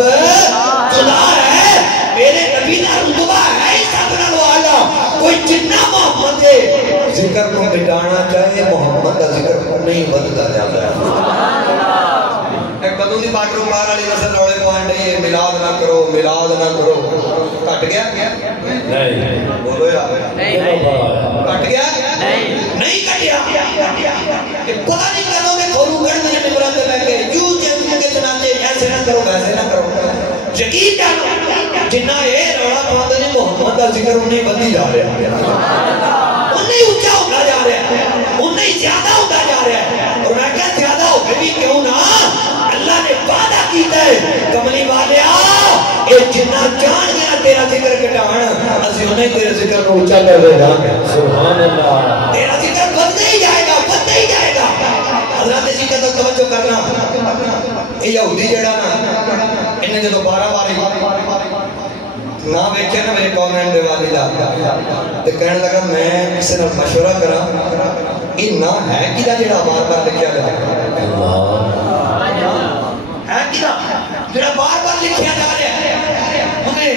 جدا ہے میرے نبی کا رتبہ ہے سب نوالا کوئی جنہ محمد ہے ذکر کو مٹانا چاہے محمد کا ذکر کو نہیں بدلتا جاتا ہے ایک بدونی باٹروں بار علی نصر روڑے پوائنٹ ہے یہ ملاد نہ کرو کٹ گیا نہیں بولو یا کٹ گیا نہیں کٹیا پتہ نہیں کرو میں کھولوں گھر میں نمرات لے کے یوں جیسے کرو ویسے نہ کرو یقین جانو جنہ یہ روڑا پاندے نے محمد کا ذکر انہیں بدی جا رہا ہے انہیں اچھا ہوتا جا رہا ہے انہیں زیادہ ہوتا جا رہا ہے اور میں کہا زیادہ ہو بھی کیوں نہ اللہ نے وعدہ کیتا ہے کملی والے اے جنہ جان گیا تیرا ذکر کٹان اسی انہیں تیرے ذکر کو اچھا کر دے گا سبحان اللہ تیرا ذکر بدھتے ہی جائے گا بدھتے ہی جائے گا حضرات ذکر تو توجہ کرنا یہ یہودی جڑا نا انہیں جو دوبارہ باری نہ بیٹھے نا میرے کامنٹ دے والی دا تو کہنے لگا میں کسی نے مشورہ کرا یہ نہ ہے کدھا جڑا بار بار لکھیا جا رہا ہے کدھا جڑا بار بار لکھیا جا رہا ہے انہیں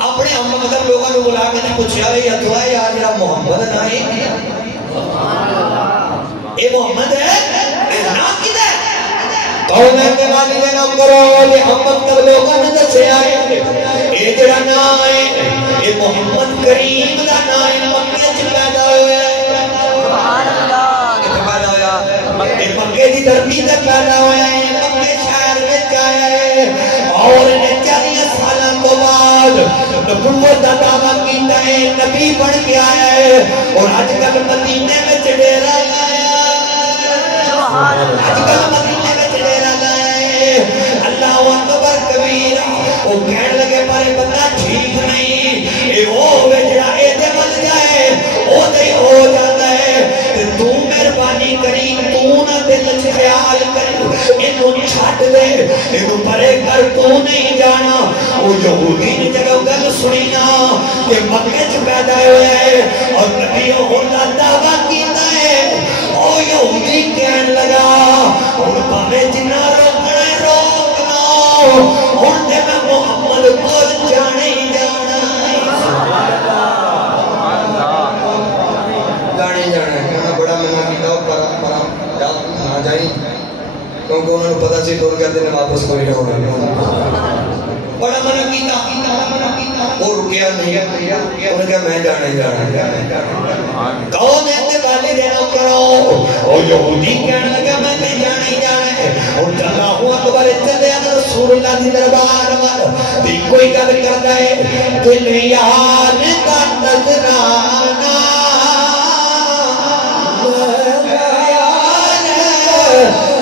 اپنے ہم مقدر لوگوں نے بلا کے پوچھا ہے یا دعا ہے یا جڑا محمد نہ ہے اے محمد ہے نہ کدھا ہے کون ہے والی دے نام کرو یہ ہم مقدر لوگوں نے دسے آئے اے جڑا نا ہے اے محمد کریم دا نا ہے مکہ چ پیدا ہویا ہے سبحان اللہ کتے پیدا ہویا اے مکہ دی دھرتی تے پیدا ہویا ہے مکہ شہر وچ آیا ہے اور نے 40 سالاں تو بعد نبوت دا دعویٰ کیتا ہے نبی بن کے آیا ہے اور اج کل مدینے وچ ڈیرا لایا سبحان اللہ اج کل مدینے وچ ڈیرا لایا ہے اللہ اکبر کبیرہ وہ کہنے لگے پارے بندہ ٹھیک نہیں اے او وے جڑا اے دے مل جائے او دے ہو جاتا ہے تے تو مہربانی کری تو نہ دل وچ خیال کر اینو چھڈ دے اینو پرے کر تو نہیں جانا او یہودی نے جب گل سنی نا کہ مکے چ پیدا ہویا ہے اور نبی ہون دا دعویٰ کیتا ہے او یہودی کہنے لگا ہن پاوے جنہ روکنا روکنا ہن تے میں محمد کو جانے ہی جانا جانے جانا ہے بڑا منع کیتا پر نہ جائیں کیونکہ انہوں نے پتا سی دور کہتے ہیں واپس کوئی نہ ہونا بڑا منع کیتا وہ رکیا نہیں انہوں نے کہا میں جانے جانا کون ہے والے دینا کرو اور یہودی کہنے لگا میں تے جانے جانا ہے اور اللہ اکبر چلے رسول اللہ دی دربار وال تے کوئی گل کردا ہے دل یار دا نظرانہ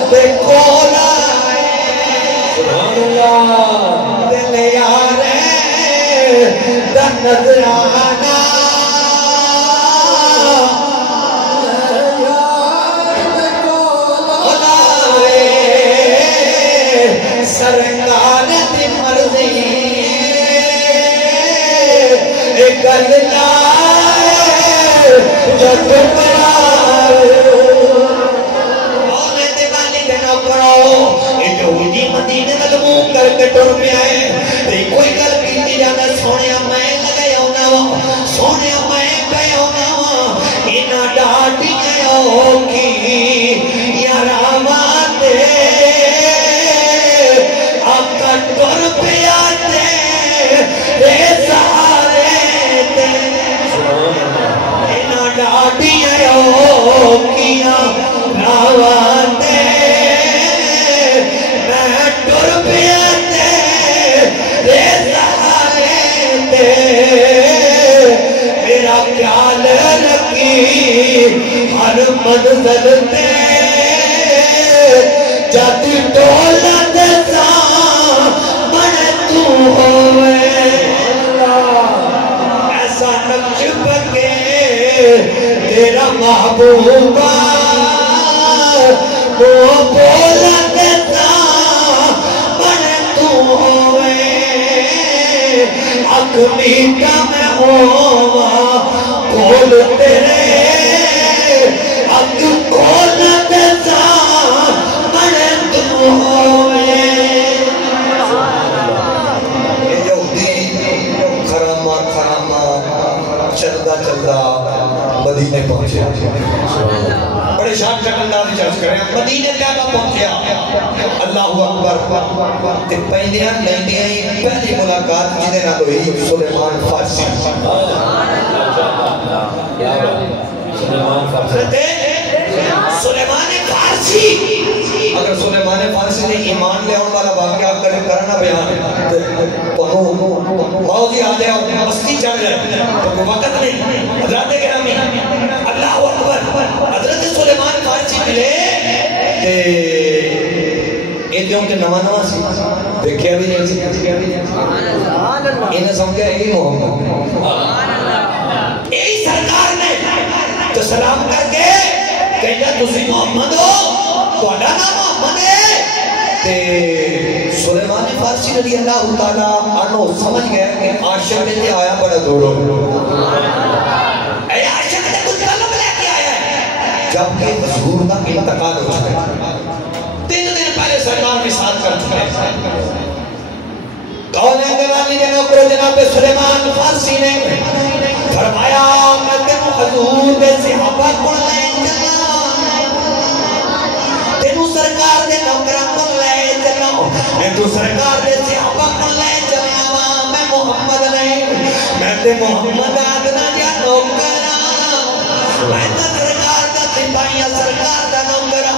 تے کولا سبحان اللہ دل یار دا نظرانہ سرکار دی مرضی ایک اللہ جو تمہارا اونے دیوالی دینا پڑھو ایک یہودی مدینے میں منہ کر کے ٹر پہ آئے تے کوئی گل کیتی جانا سونے میں لگے ہونا وا سونے میں پہ ہونا وا اینا ڈاٹی ہو کی یا رامان دے آقا ٹر پہ آتے اے سہارے تے اینا ڈاٹی ہو کیا راوان دے میں ٹر پہ آتے اے سہارے تے میرا خیال رکھی ہر منزل تے جاتی ٹولا تے ایسا نقش بکے تیرا محبوبہ وہ بولا دیتا بڑے تو ہوئے اکھ میٹا میں ہوا کھول تیرے اکھ کھول دیتا بڑے تو ہوئے چلتا چلتا مدینے پہنچے بڑے شان کا انداز چرچ کریں مدینے طیبہ پہنچیا اللہ اکبر تے پہلیاں نہیں پہلی ملاقات جنہیں نہ ہوئی سلیمان فارسی سلیمان فارسی اگر سلیمان فارسی نے ایمان لے آن والا واقعہ کرنا بیان موضی آ جائے مستی چڑھ جائے تو وقت نہیں حضرت گرامی اللہ اکبر حضرت سلیمان فارسی ملے یہ جو کہ نواں نواں سی دیکھیا بھی نہیں سی انہیں سمجھا یہی محمد یہی سرکار نے تو سلام کر کے کہا تسی محمد ہو تو نام محمد ہے تے سلیمان فارسی رضی اللہ تعالیٰ عنہ سمجھ گئے کہ عاشق نے آیا بڑا دورو اے عاشق نے کچھ طلب لے کے آیا ہے جبکہ حضور کا انتقال ہو چکا ہے 3 دن پہلے سرکار مثال کر چکے ہیں کون ہے دیوانی جنوکر جناب سلیمان فارسی نے فرمایا میں تینوں حضور دے صحابہ کو لے چلا تینوں سرکار دے نوکرہ کو لے چلا میں تو سرکار دے صحابہ کو لے چلا میں محمد نہیں میں تے محمد آدنا دیا نوکرہ میں تے سرکار دا سپاہیہ سرکار دا نوکرہ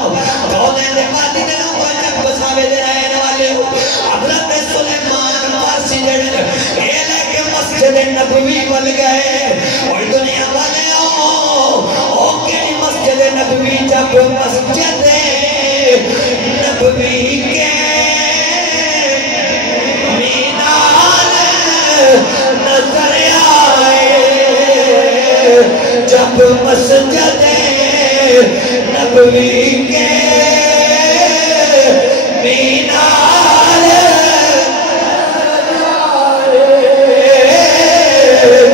کون ہے دیوانی جنوکر جب بساوے دے رہنے والے ہو حضرت سلیمان فارسی جڑے اے لے کے مسجد نبوی بن گئے اور دنیا والے او کیڑی مسجد نبوی جب مسجد نبوی کے مینار نظر آئے جب مسجد نبوی کے مینار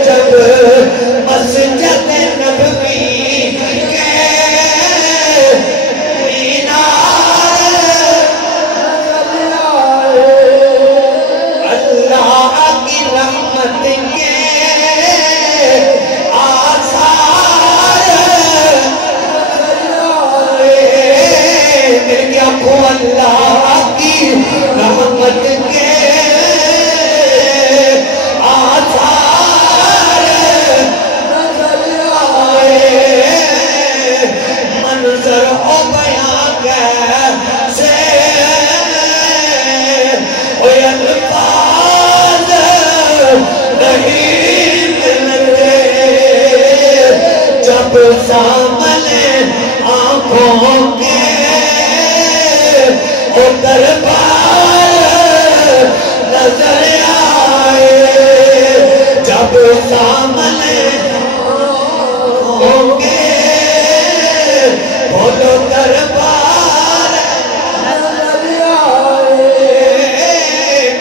جب مسجد نبوی کے مینار اللہ کی رحمت کے آثار میرے کیا کو اللہ کی رحمت کے منظر ہو بیان کیسے اوہ الفاظ نہیں ملتے جب سامنے آنکھوں کے او دربار نظر آئے جب سامنے آنکھوں کے بولو دربار نظر آئے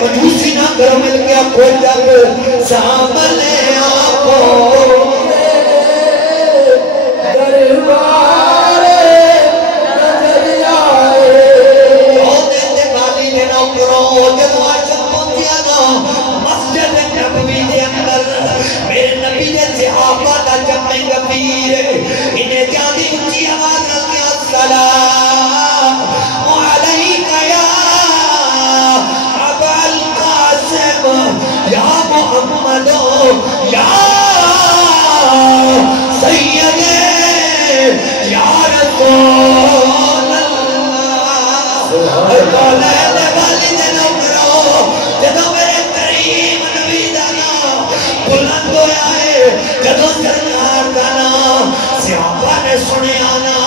کنجوسی نہ کرو مل کے کوئی جب سامنے آنکھوں دربار نظر آئے او دیتے والی نے نوکروں جب عاشق پہنچیا نا مسجد نبوی دے اندر میرے نبی دے صحابہ دا جمع غفیر انہیں جاندی اونچی آواز رکھے السلام علیکہ یا ابا القاسم یا محمد یا سید یا رسول اللہ کولین والد نوکروں جدو میرے کریم نبی دانا بلند ہویا ہے جدو سرکار دانا صحابہ نے سنے آنا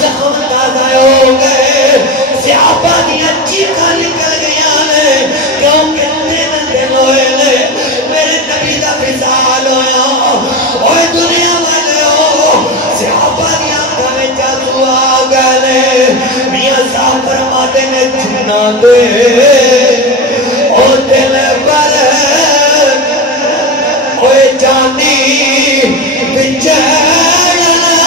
زخم تازہ ہو گئے صحابہ کی اچھی کا نکل گیا نے کیونکہ دن ہوئے لے میرے نبی دا فضال ہویا اوہ دنیا والے ہو صحابہ کی آنکھا میں جادو آگلے میاں صاحب فرماتے نے جنہ دے او دل پر اوہ جانی بچڑنا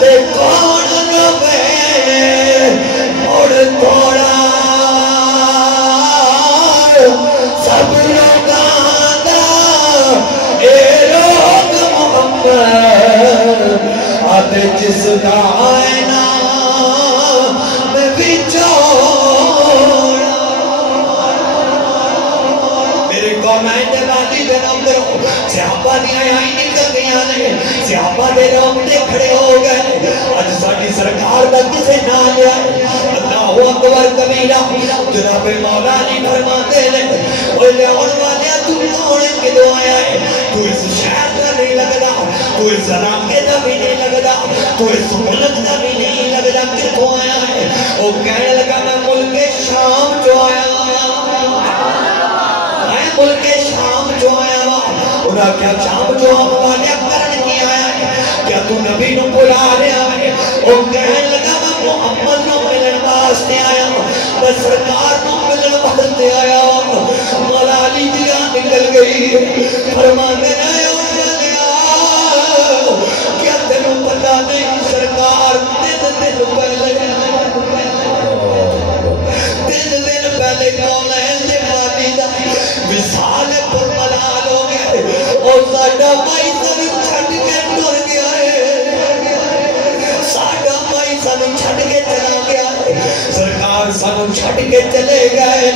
تے کون نبے اور توڑا سب لوگاں دا اے لوگ محمد آتے جس دا آئینہ میں بچو اللہ اکبر کبیرہ جناب مولا علی فرماتے ہیں اوہ لیاؤن والیا تو کون کدو آیا ہے تو اس شہر کا نہیں لگدا تو اس علاقے کا بھی نہیں لگدا تو اس ملک کا بھی نہیں لگدا کتوں آیا ہے وہ کہنے لگا میں ملک شام جو آیا میں ملک شام جو آیا انہاں کیا شام جو ہم والیا کرن کی آیا ہے کیا تو نبی نو بلا رہا ہے وہ کہنے لگا میں محمد نو ملن واسطے آیا میں سرکار نو ملن واسطے آیا مولا علی دیا نکل گئی فرمانے آیا کیا تینوں پتہ نہیں سرکار تین دن پہلے کونین دے والدہ وصال پر ملال ہو گئے اور ساڑھا مائی سن چھٹ کے ٹر گیا ہے ساڑھا مائی سن چھٹ کے چلا گیا ہے سرکار سن چھٹ کے چلے گئے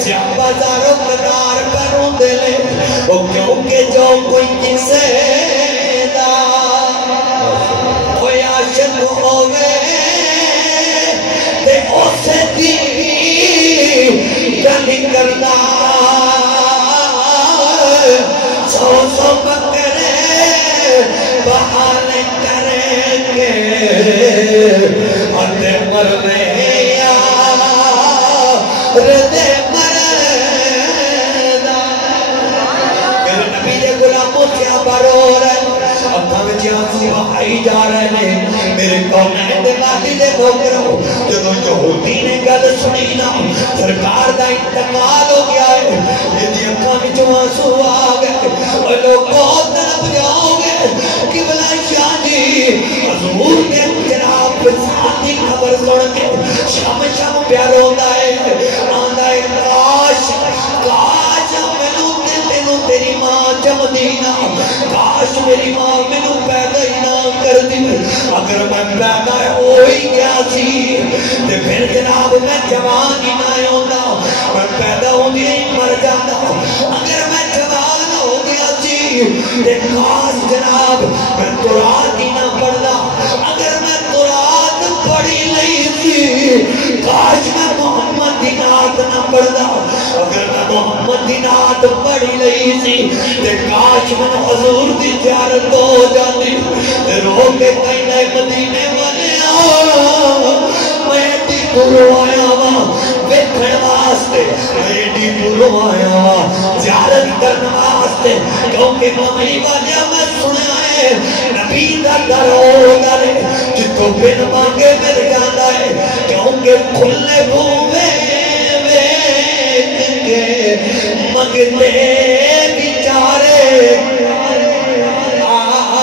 سیاہ بازاروں قدار پر ہوں دے لے وہ کیونکہ جو کوئی کسے دا کوئی عاشق ہوئے تے اسے دی گلی کرنا سو سو بکرے بہانے کریں گے اندے مرنے یا ردے مرنا میرے نبی دے غلاموں کیا بارو رہے ابھا میں جانسی بہائی جا رہے ہیں میرے کونین دے واقعی دے بھوکروں جنہوں یہودی نے گل سنی نا سرکار دا انتقال ہو گیا ہے یہ دیکھا میں جو آنسو آگئے اور لوگ بہت طرف جاؤ گے قبلہ شاہ جی حضور نے جناب ساتھی خبر سن کے شام شام پیار ہوتا ہے آندہ ہے کاش میں تیری ماں جم دینا کاش میری ماں میں نو پیدا ہی نہ کر دی اگر میں پیدا ہوئی گیا سی تے پھر جناب میں جوان ہی نہ ہوتا میں پیدا ہوندی نہیں مر جاتا اگر میں جوان ہو گیا سی تے کاش جناب میں قرآن ہی نہ پڑھنا اگر میں قرآن پڑھی نہیں سی کاش میں محمد دی نعت نہ پڑھنا اگر میں محمد دی نعت پڑھی نہیں سی تے کاش میں حضور دی زیارت ہو جاتی تے رو کے کہیں نئے مدینے والے میں ایڈی دوروں آیا ہوا ویکھن واسطے میں ایڈی دوروں آیا ہوا زیارت کرنے واسطے کیونکہ ممی والیا میں سنا ہے نبی دا در ہوگا رہے جتوں بن مانگے مل جانا ہے کیونکہ کھلے بھومے مگتے بیچارے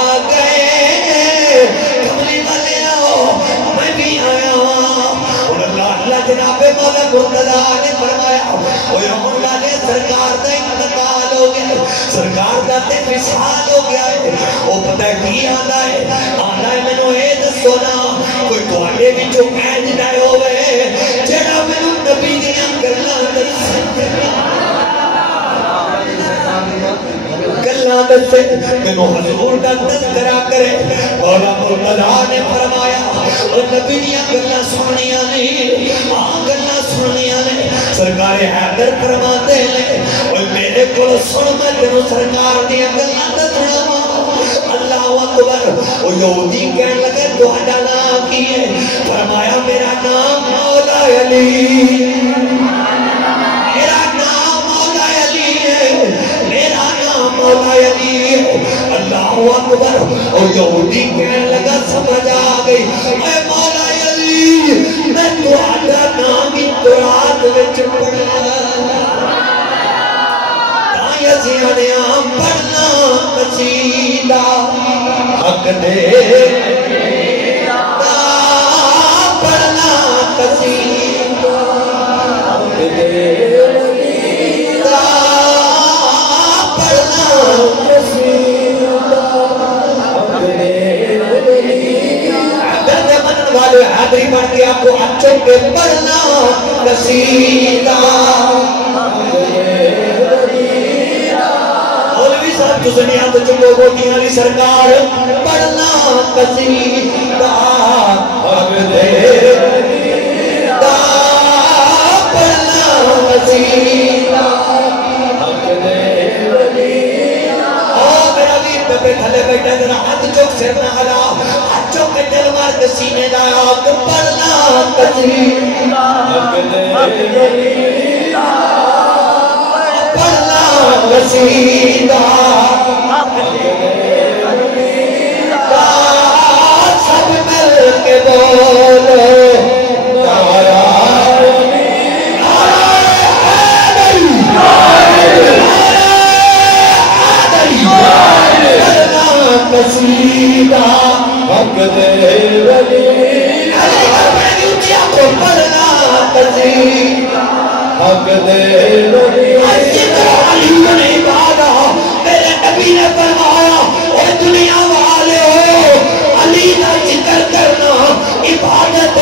آگئے کملی والے آؤ میں بھی آیا اور اللہ جناب مولا مرتضیٰ نے فرمایا اور رحمت والے سرکار دا انتقال ہو گیا سرکار دا وصال ہو گیا ہے وہ پتہ کی آنا ہے میں نو اے دسو نا کوئی تواڈے وچوں اینج نہ ہوئے جڑا مینوں نبی دیاں گلاں گلاں دسے مینوں حضور دا تذکرہ کرے مولا مرتضیٰ نے فرمایا اور نبی دیاں گلاں سنیاں نہیں گلاں سنیاں نہیں سرکار حیدر فرماتے ہیں اور میرے کو سن میں تینوں سرکار دیاں گلاں دسنا اللہ اکبر وہ یہودی کہنے لگے تہاڈا نام کی ہے فرمایا میرا نام مولا علی میرا نام مولا علی ہے میرا نام مولا علی ہے اللہ اکبر وہ یہودی کہنے لگا سمجھ آ گئی اے مولا علی میں تہاڈا نام ہی قرآن وچ پڑھا یزیانیاں پڑھنا قصیدہ حق دے پڑھنا قصیدہ حق دے پڑھنا قصیدہ حق دے درد منن والے حاضری بن کے آپ کو اچھو کے پڑھنا قصیدہ دنیا تو چلو گوٹیاں لی سرکار پڑھنا قصیدہ حق دے قصیدہ حق دے ولی میرا ویر پہ تھلے بیٹھے ذرا ہاتھ چوک سر نہ ہلا ہاتھ چوک کے دل مار کے سینے دا آگ پڑھنا قصیدہ حق دے ولی پڑھنا قصیدہ حق دے ولی سب مل کے بولو قصیدہ حق دے ولی پڑھنا قصیدہ حق دے ولی علی نے بادا میرے نبی نے فرمایا اے دنیا والے ہو علی کا ذکر کرنا عبادت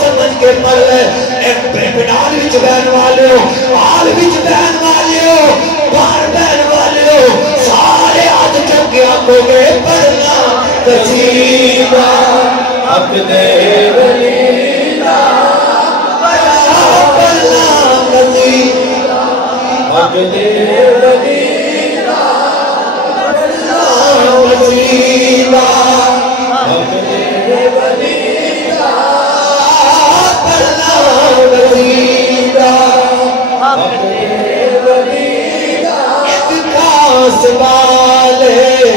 سمجھ کے پڑھ لے ایک بنال وچ بہن والے ہو آل وچ بہن والے ہو باہر بہن والے ہو سارے ہاتھ چک کے آنکھوں گے پڑھنا قصیدہ حق دے ولی پڑھنا قصیدہ حق دے ولی پڑھنا قصیدہ حق دے ولی پڑھنا قصیدہ حق دے ولی ایک خاص بال ہے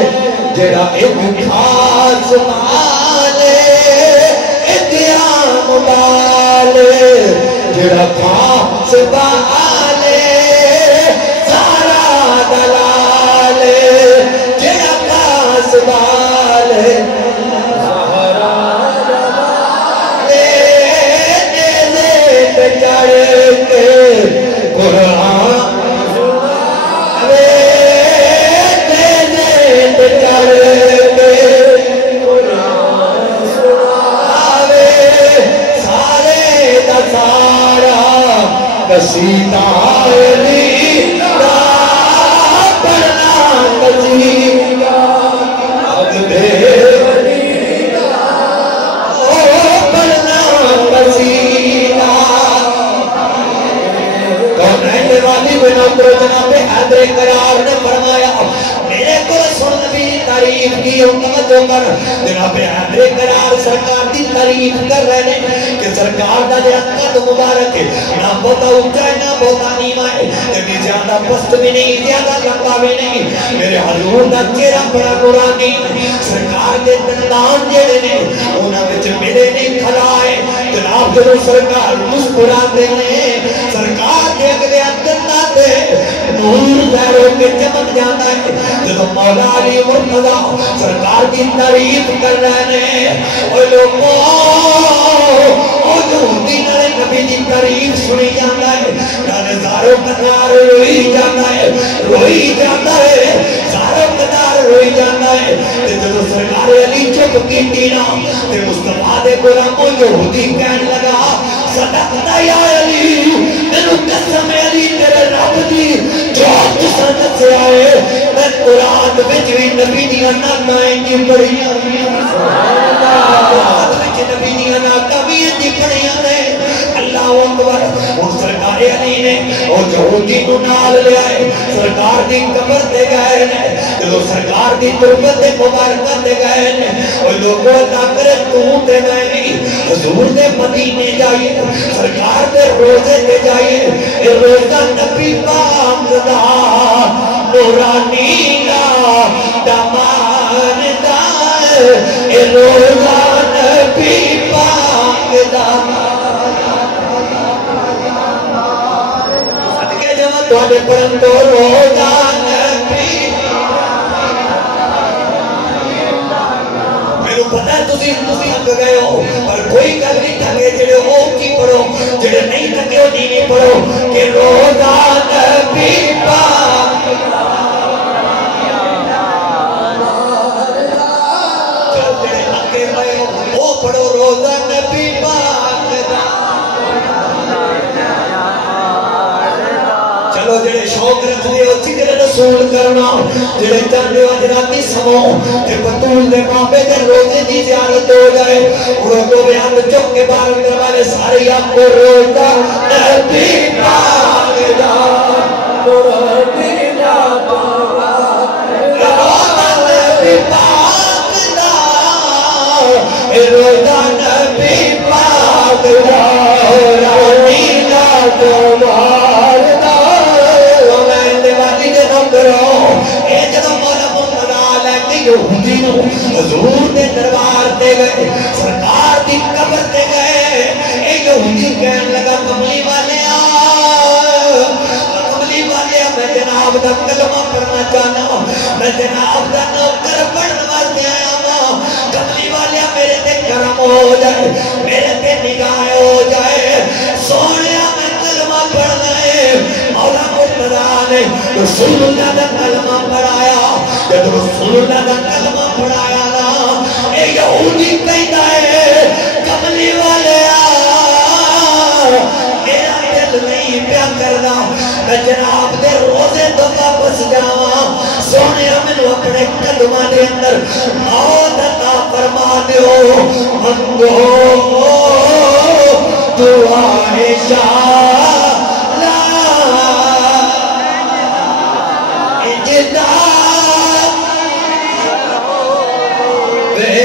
جڑا ایک خاص بال ہے ایک عام بال ہے جڑا خاص بال ہے سارا دلال ہے جڑا خاص بال ہے سارا دلال ہے نیزے پہ چڑھ کے قرآن قصیدہ علی دا پڑھنا قصیدہ حق دے ولی پڑھنا قصیدہ کونین والی بنامدر جناب حیدر قرار نے فرمایا میرے کو سن نبی تعریف کی توجہ کر جناب حیدر قرار سرکار دی تعریف کر رہے ہیں کہ سرکار دا جڑا قد مبارک ہے نہ بہتا اونچا ہے نہ بہتا نیواں ہے لیکن زیادہ پست بھی نہیں زیادہ لمبا بھی نہیں میرے حضور دا چہرہ بڑا نورانی سرکار دے دندان جڑے نے انہاں وچ ملے نہیں کھلا ہے جناب جدوں سرکار مسکراتے ہیں سرکار دے اگلے دنداں تے نور ظاہر کے چمک جاتا ہے جدوں مولا علی مرتضی سرکار کی تعریف کر رہے ہیں اوے لوگوں نبی دی تعریف سنی جاتا ہے نانے زارو قدار روئی جاتا ہے زارو قدار روئی جاتا ہے جدو سرکار علی چپ کی تینا تے مصطفیٰ دے غلاموں یہودی کہنے لگا صدقتا یا علی تینو قسم علی تیرے رب دی جو سنت سے آئے میں قرآن وچ بھی نبی دیاں ناتائیں دی پڑھیاں قرآن وچ نبی دیاں ناتائیں دی پڑھیاں نے اللہ اکبر اور سرکار علی نے اور یہودی کو نال لے آئے سرکار دی قبر دے گئے نے جو سرکار دی تربت مبارکہ دے گئے نے اور لوگوں اللہ کرے تو دے میں نہیں حضور دے مدینے جائیے سرکار دے روزے دے جائیے اے روزہ نبی پاک دا نورانی دا دمان دا اے روزہ نبی پاک دا تواڈے پڑھن تو روزہ نبی میرے پتہ ہے تسی اگ گئے ہو پر کوئی گل نہیں تھکے جڑے او کی پڑھو جڑے نہیں تھکے ہو نہیں پڑھو کہ روزہ نبی پاک جڑے اگے گئے ہو او پڑھو روزہ نبی پاک دا چلو جڑے شوق رکھ دے ہو ذکر رسول کرنا جڑے چاہتے ہو جراتی سمو تے بطول دے مابے دے روزے دی زیارت ہو جائے اڑو تو بیان چوک کے بار دروالے سارے آپ کو روزہ نبی پاک دا روزہ نبی پاک دا روزہ نبی پاک دا میلا تمہار دا میں دیوالی دے نم کرو اے جدو مولا منتظر لگتی یہودی نو حضور دے دربار دے گئے سرکار دی قبر دے گئے اے یہودی کہن لگا کملی والے میں جناب دا کلمہ پڑھنا چاہنا میں جناب دا نوکر پڑھنا واسطے آیا ہوں کملی والے میرے تے کرم ہو جائے میرے تے نگاہ ہو جائے سونیا میں کلمہ پڑھنا ہے مولا مرتضیٰ نے رسول اللہ دا کلمہ پڑھایا جب رسول اللہ دا کلمہ پڑھایا نا اے یہودی کہتا ہے کملی والے میرا دل نہیں پیا کرنا میں جناب دے روزے تو واپس جاواں سونے میں اپنے قدماں دے اندر موت عطا فرما دیو منگو دعا انشاءاللہ اجدا بے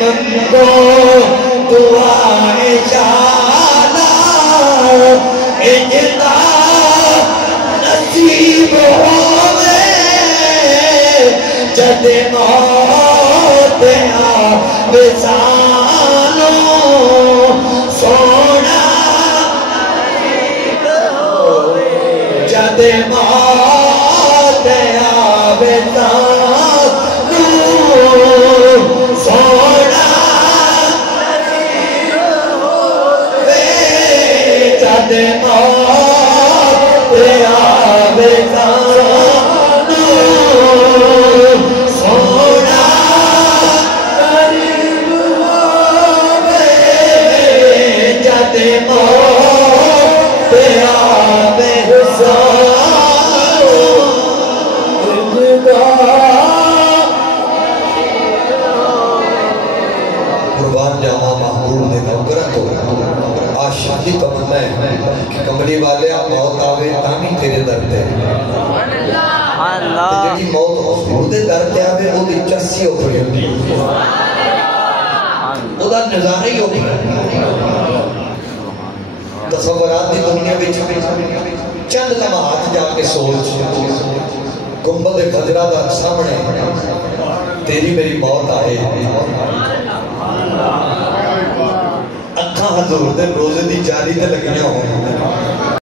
منگو دعا انشاءاللہ اجدا نصیب ہوئے جد موت آوے سانو سونا جد موت آوے سانو سونا جد موت آوے سانو سونا قریب ہوئے جد موت آوے سانو قربان جاواں محبوب دے نوکراں تو آج شادی تمنا ہے کہ کملی والے موت آوے تامی تیرے در تے جڑی موت حضور دے در تے آوے وہ دی چرسی ہو پڑی ہوتی وہ دا نظارہ ہی ہو پڑی تصورات دی دنیا بچ چند لمحات جا کے سوچ گنبد خضرہ دا سامنے تیری میری موت آئے اکھاں حضور دے روزے دی جاری تے لگیاں ہوئے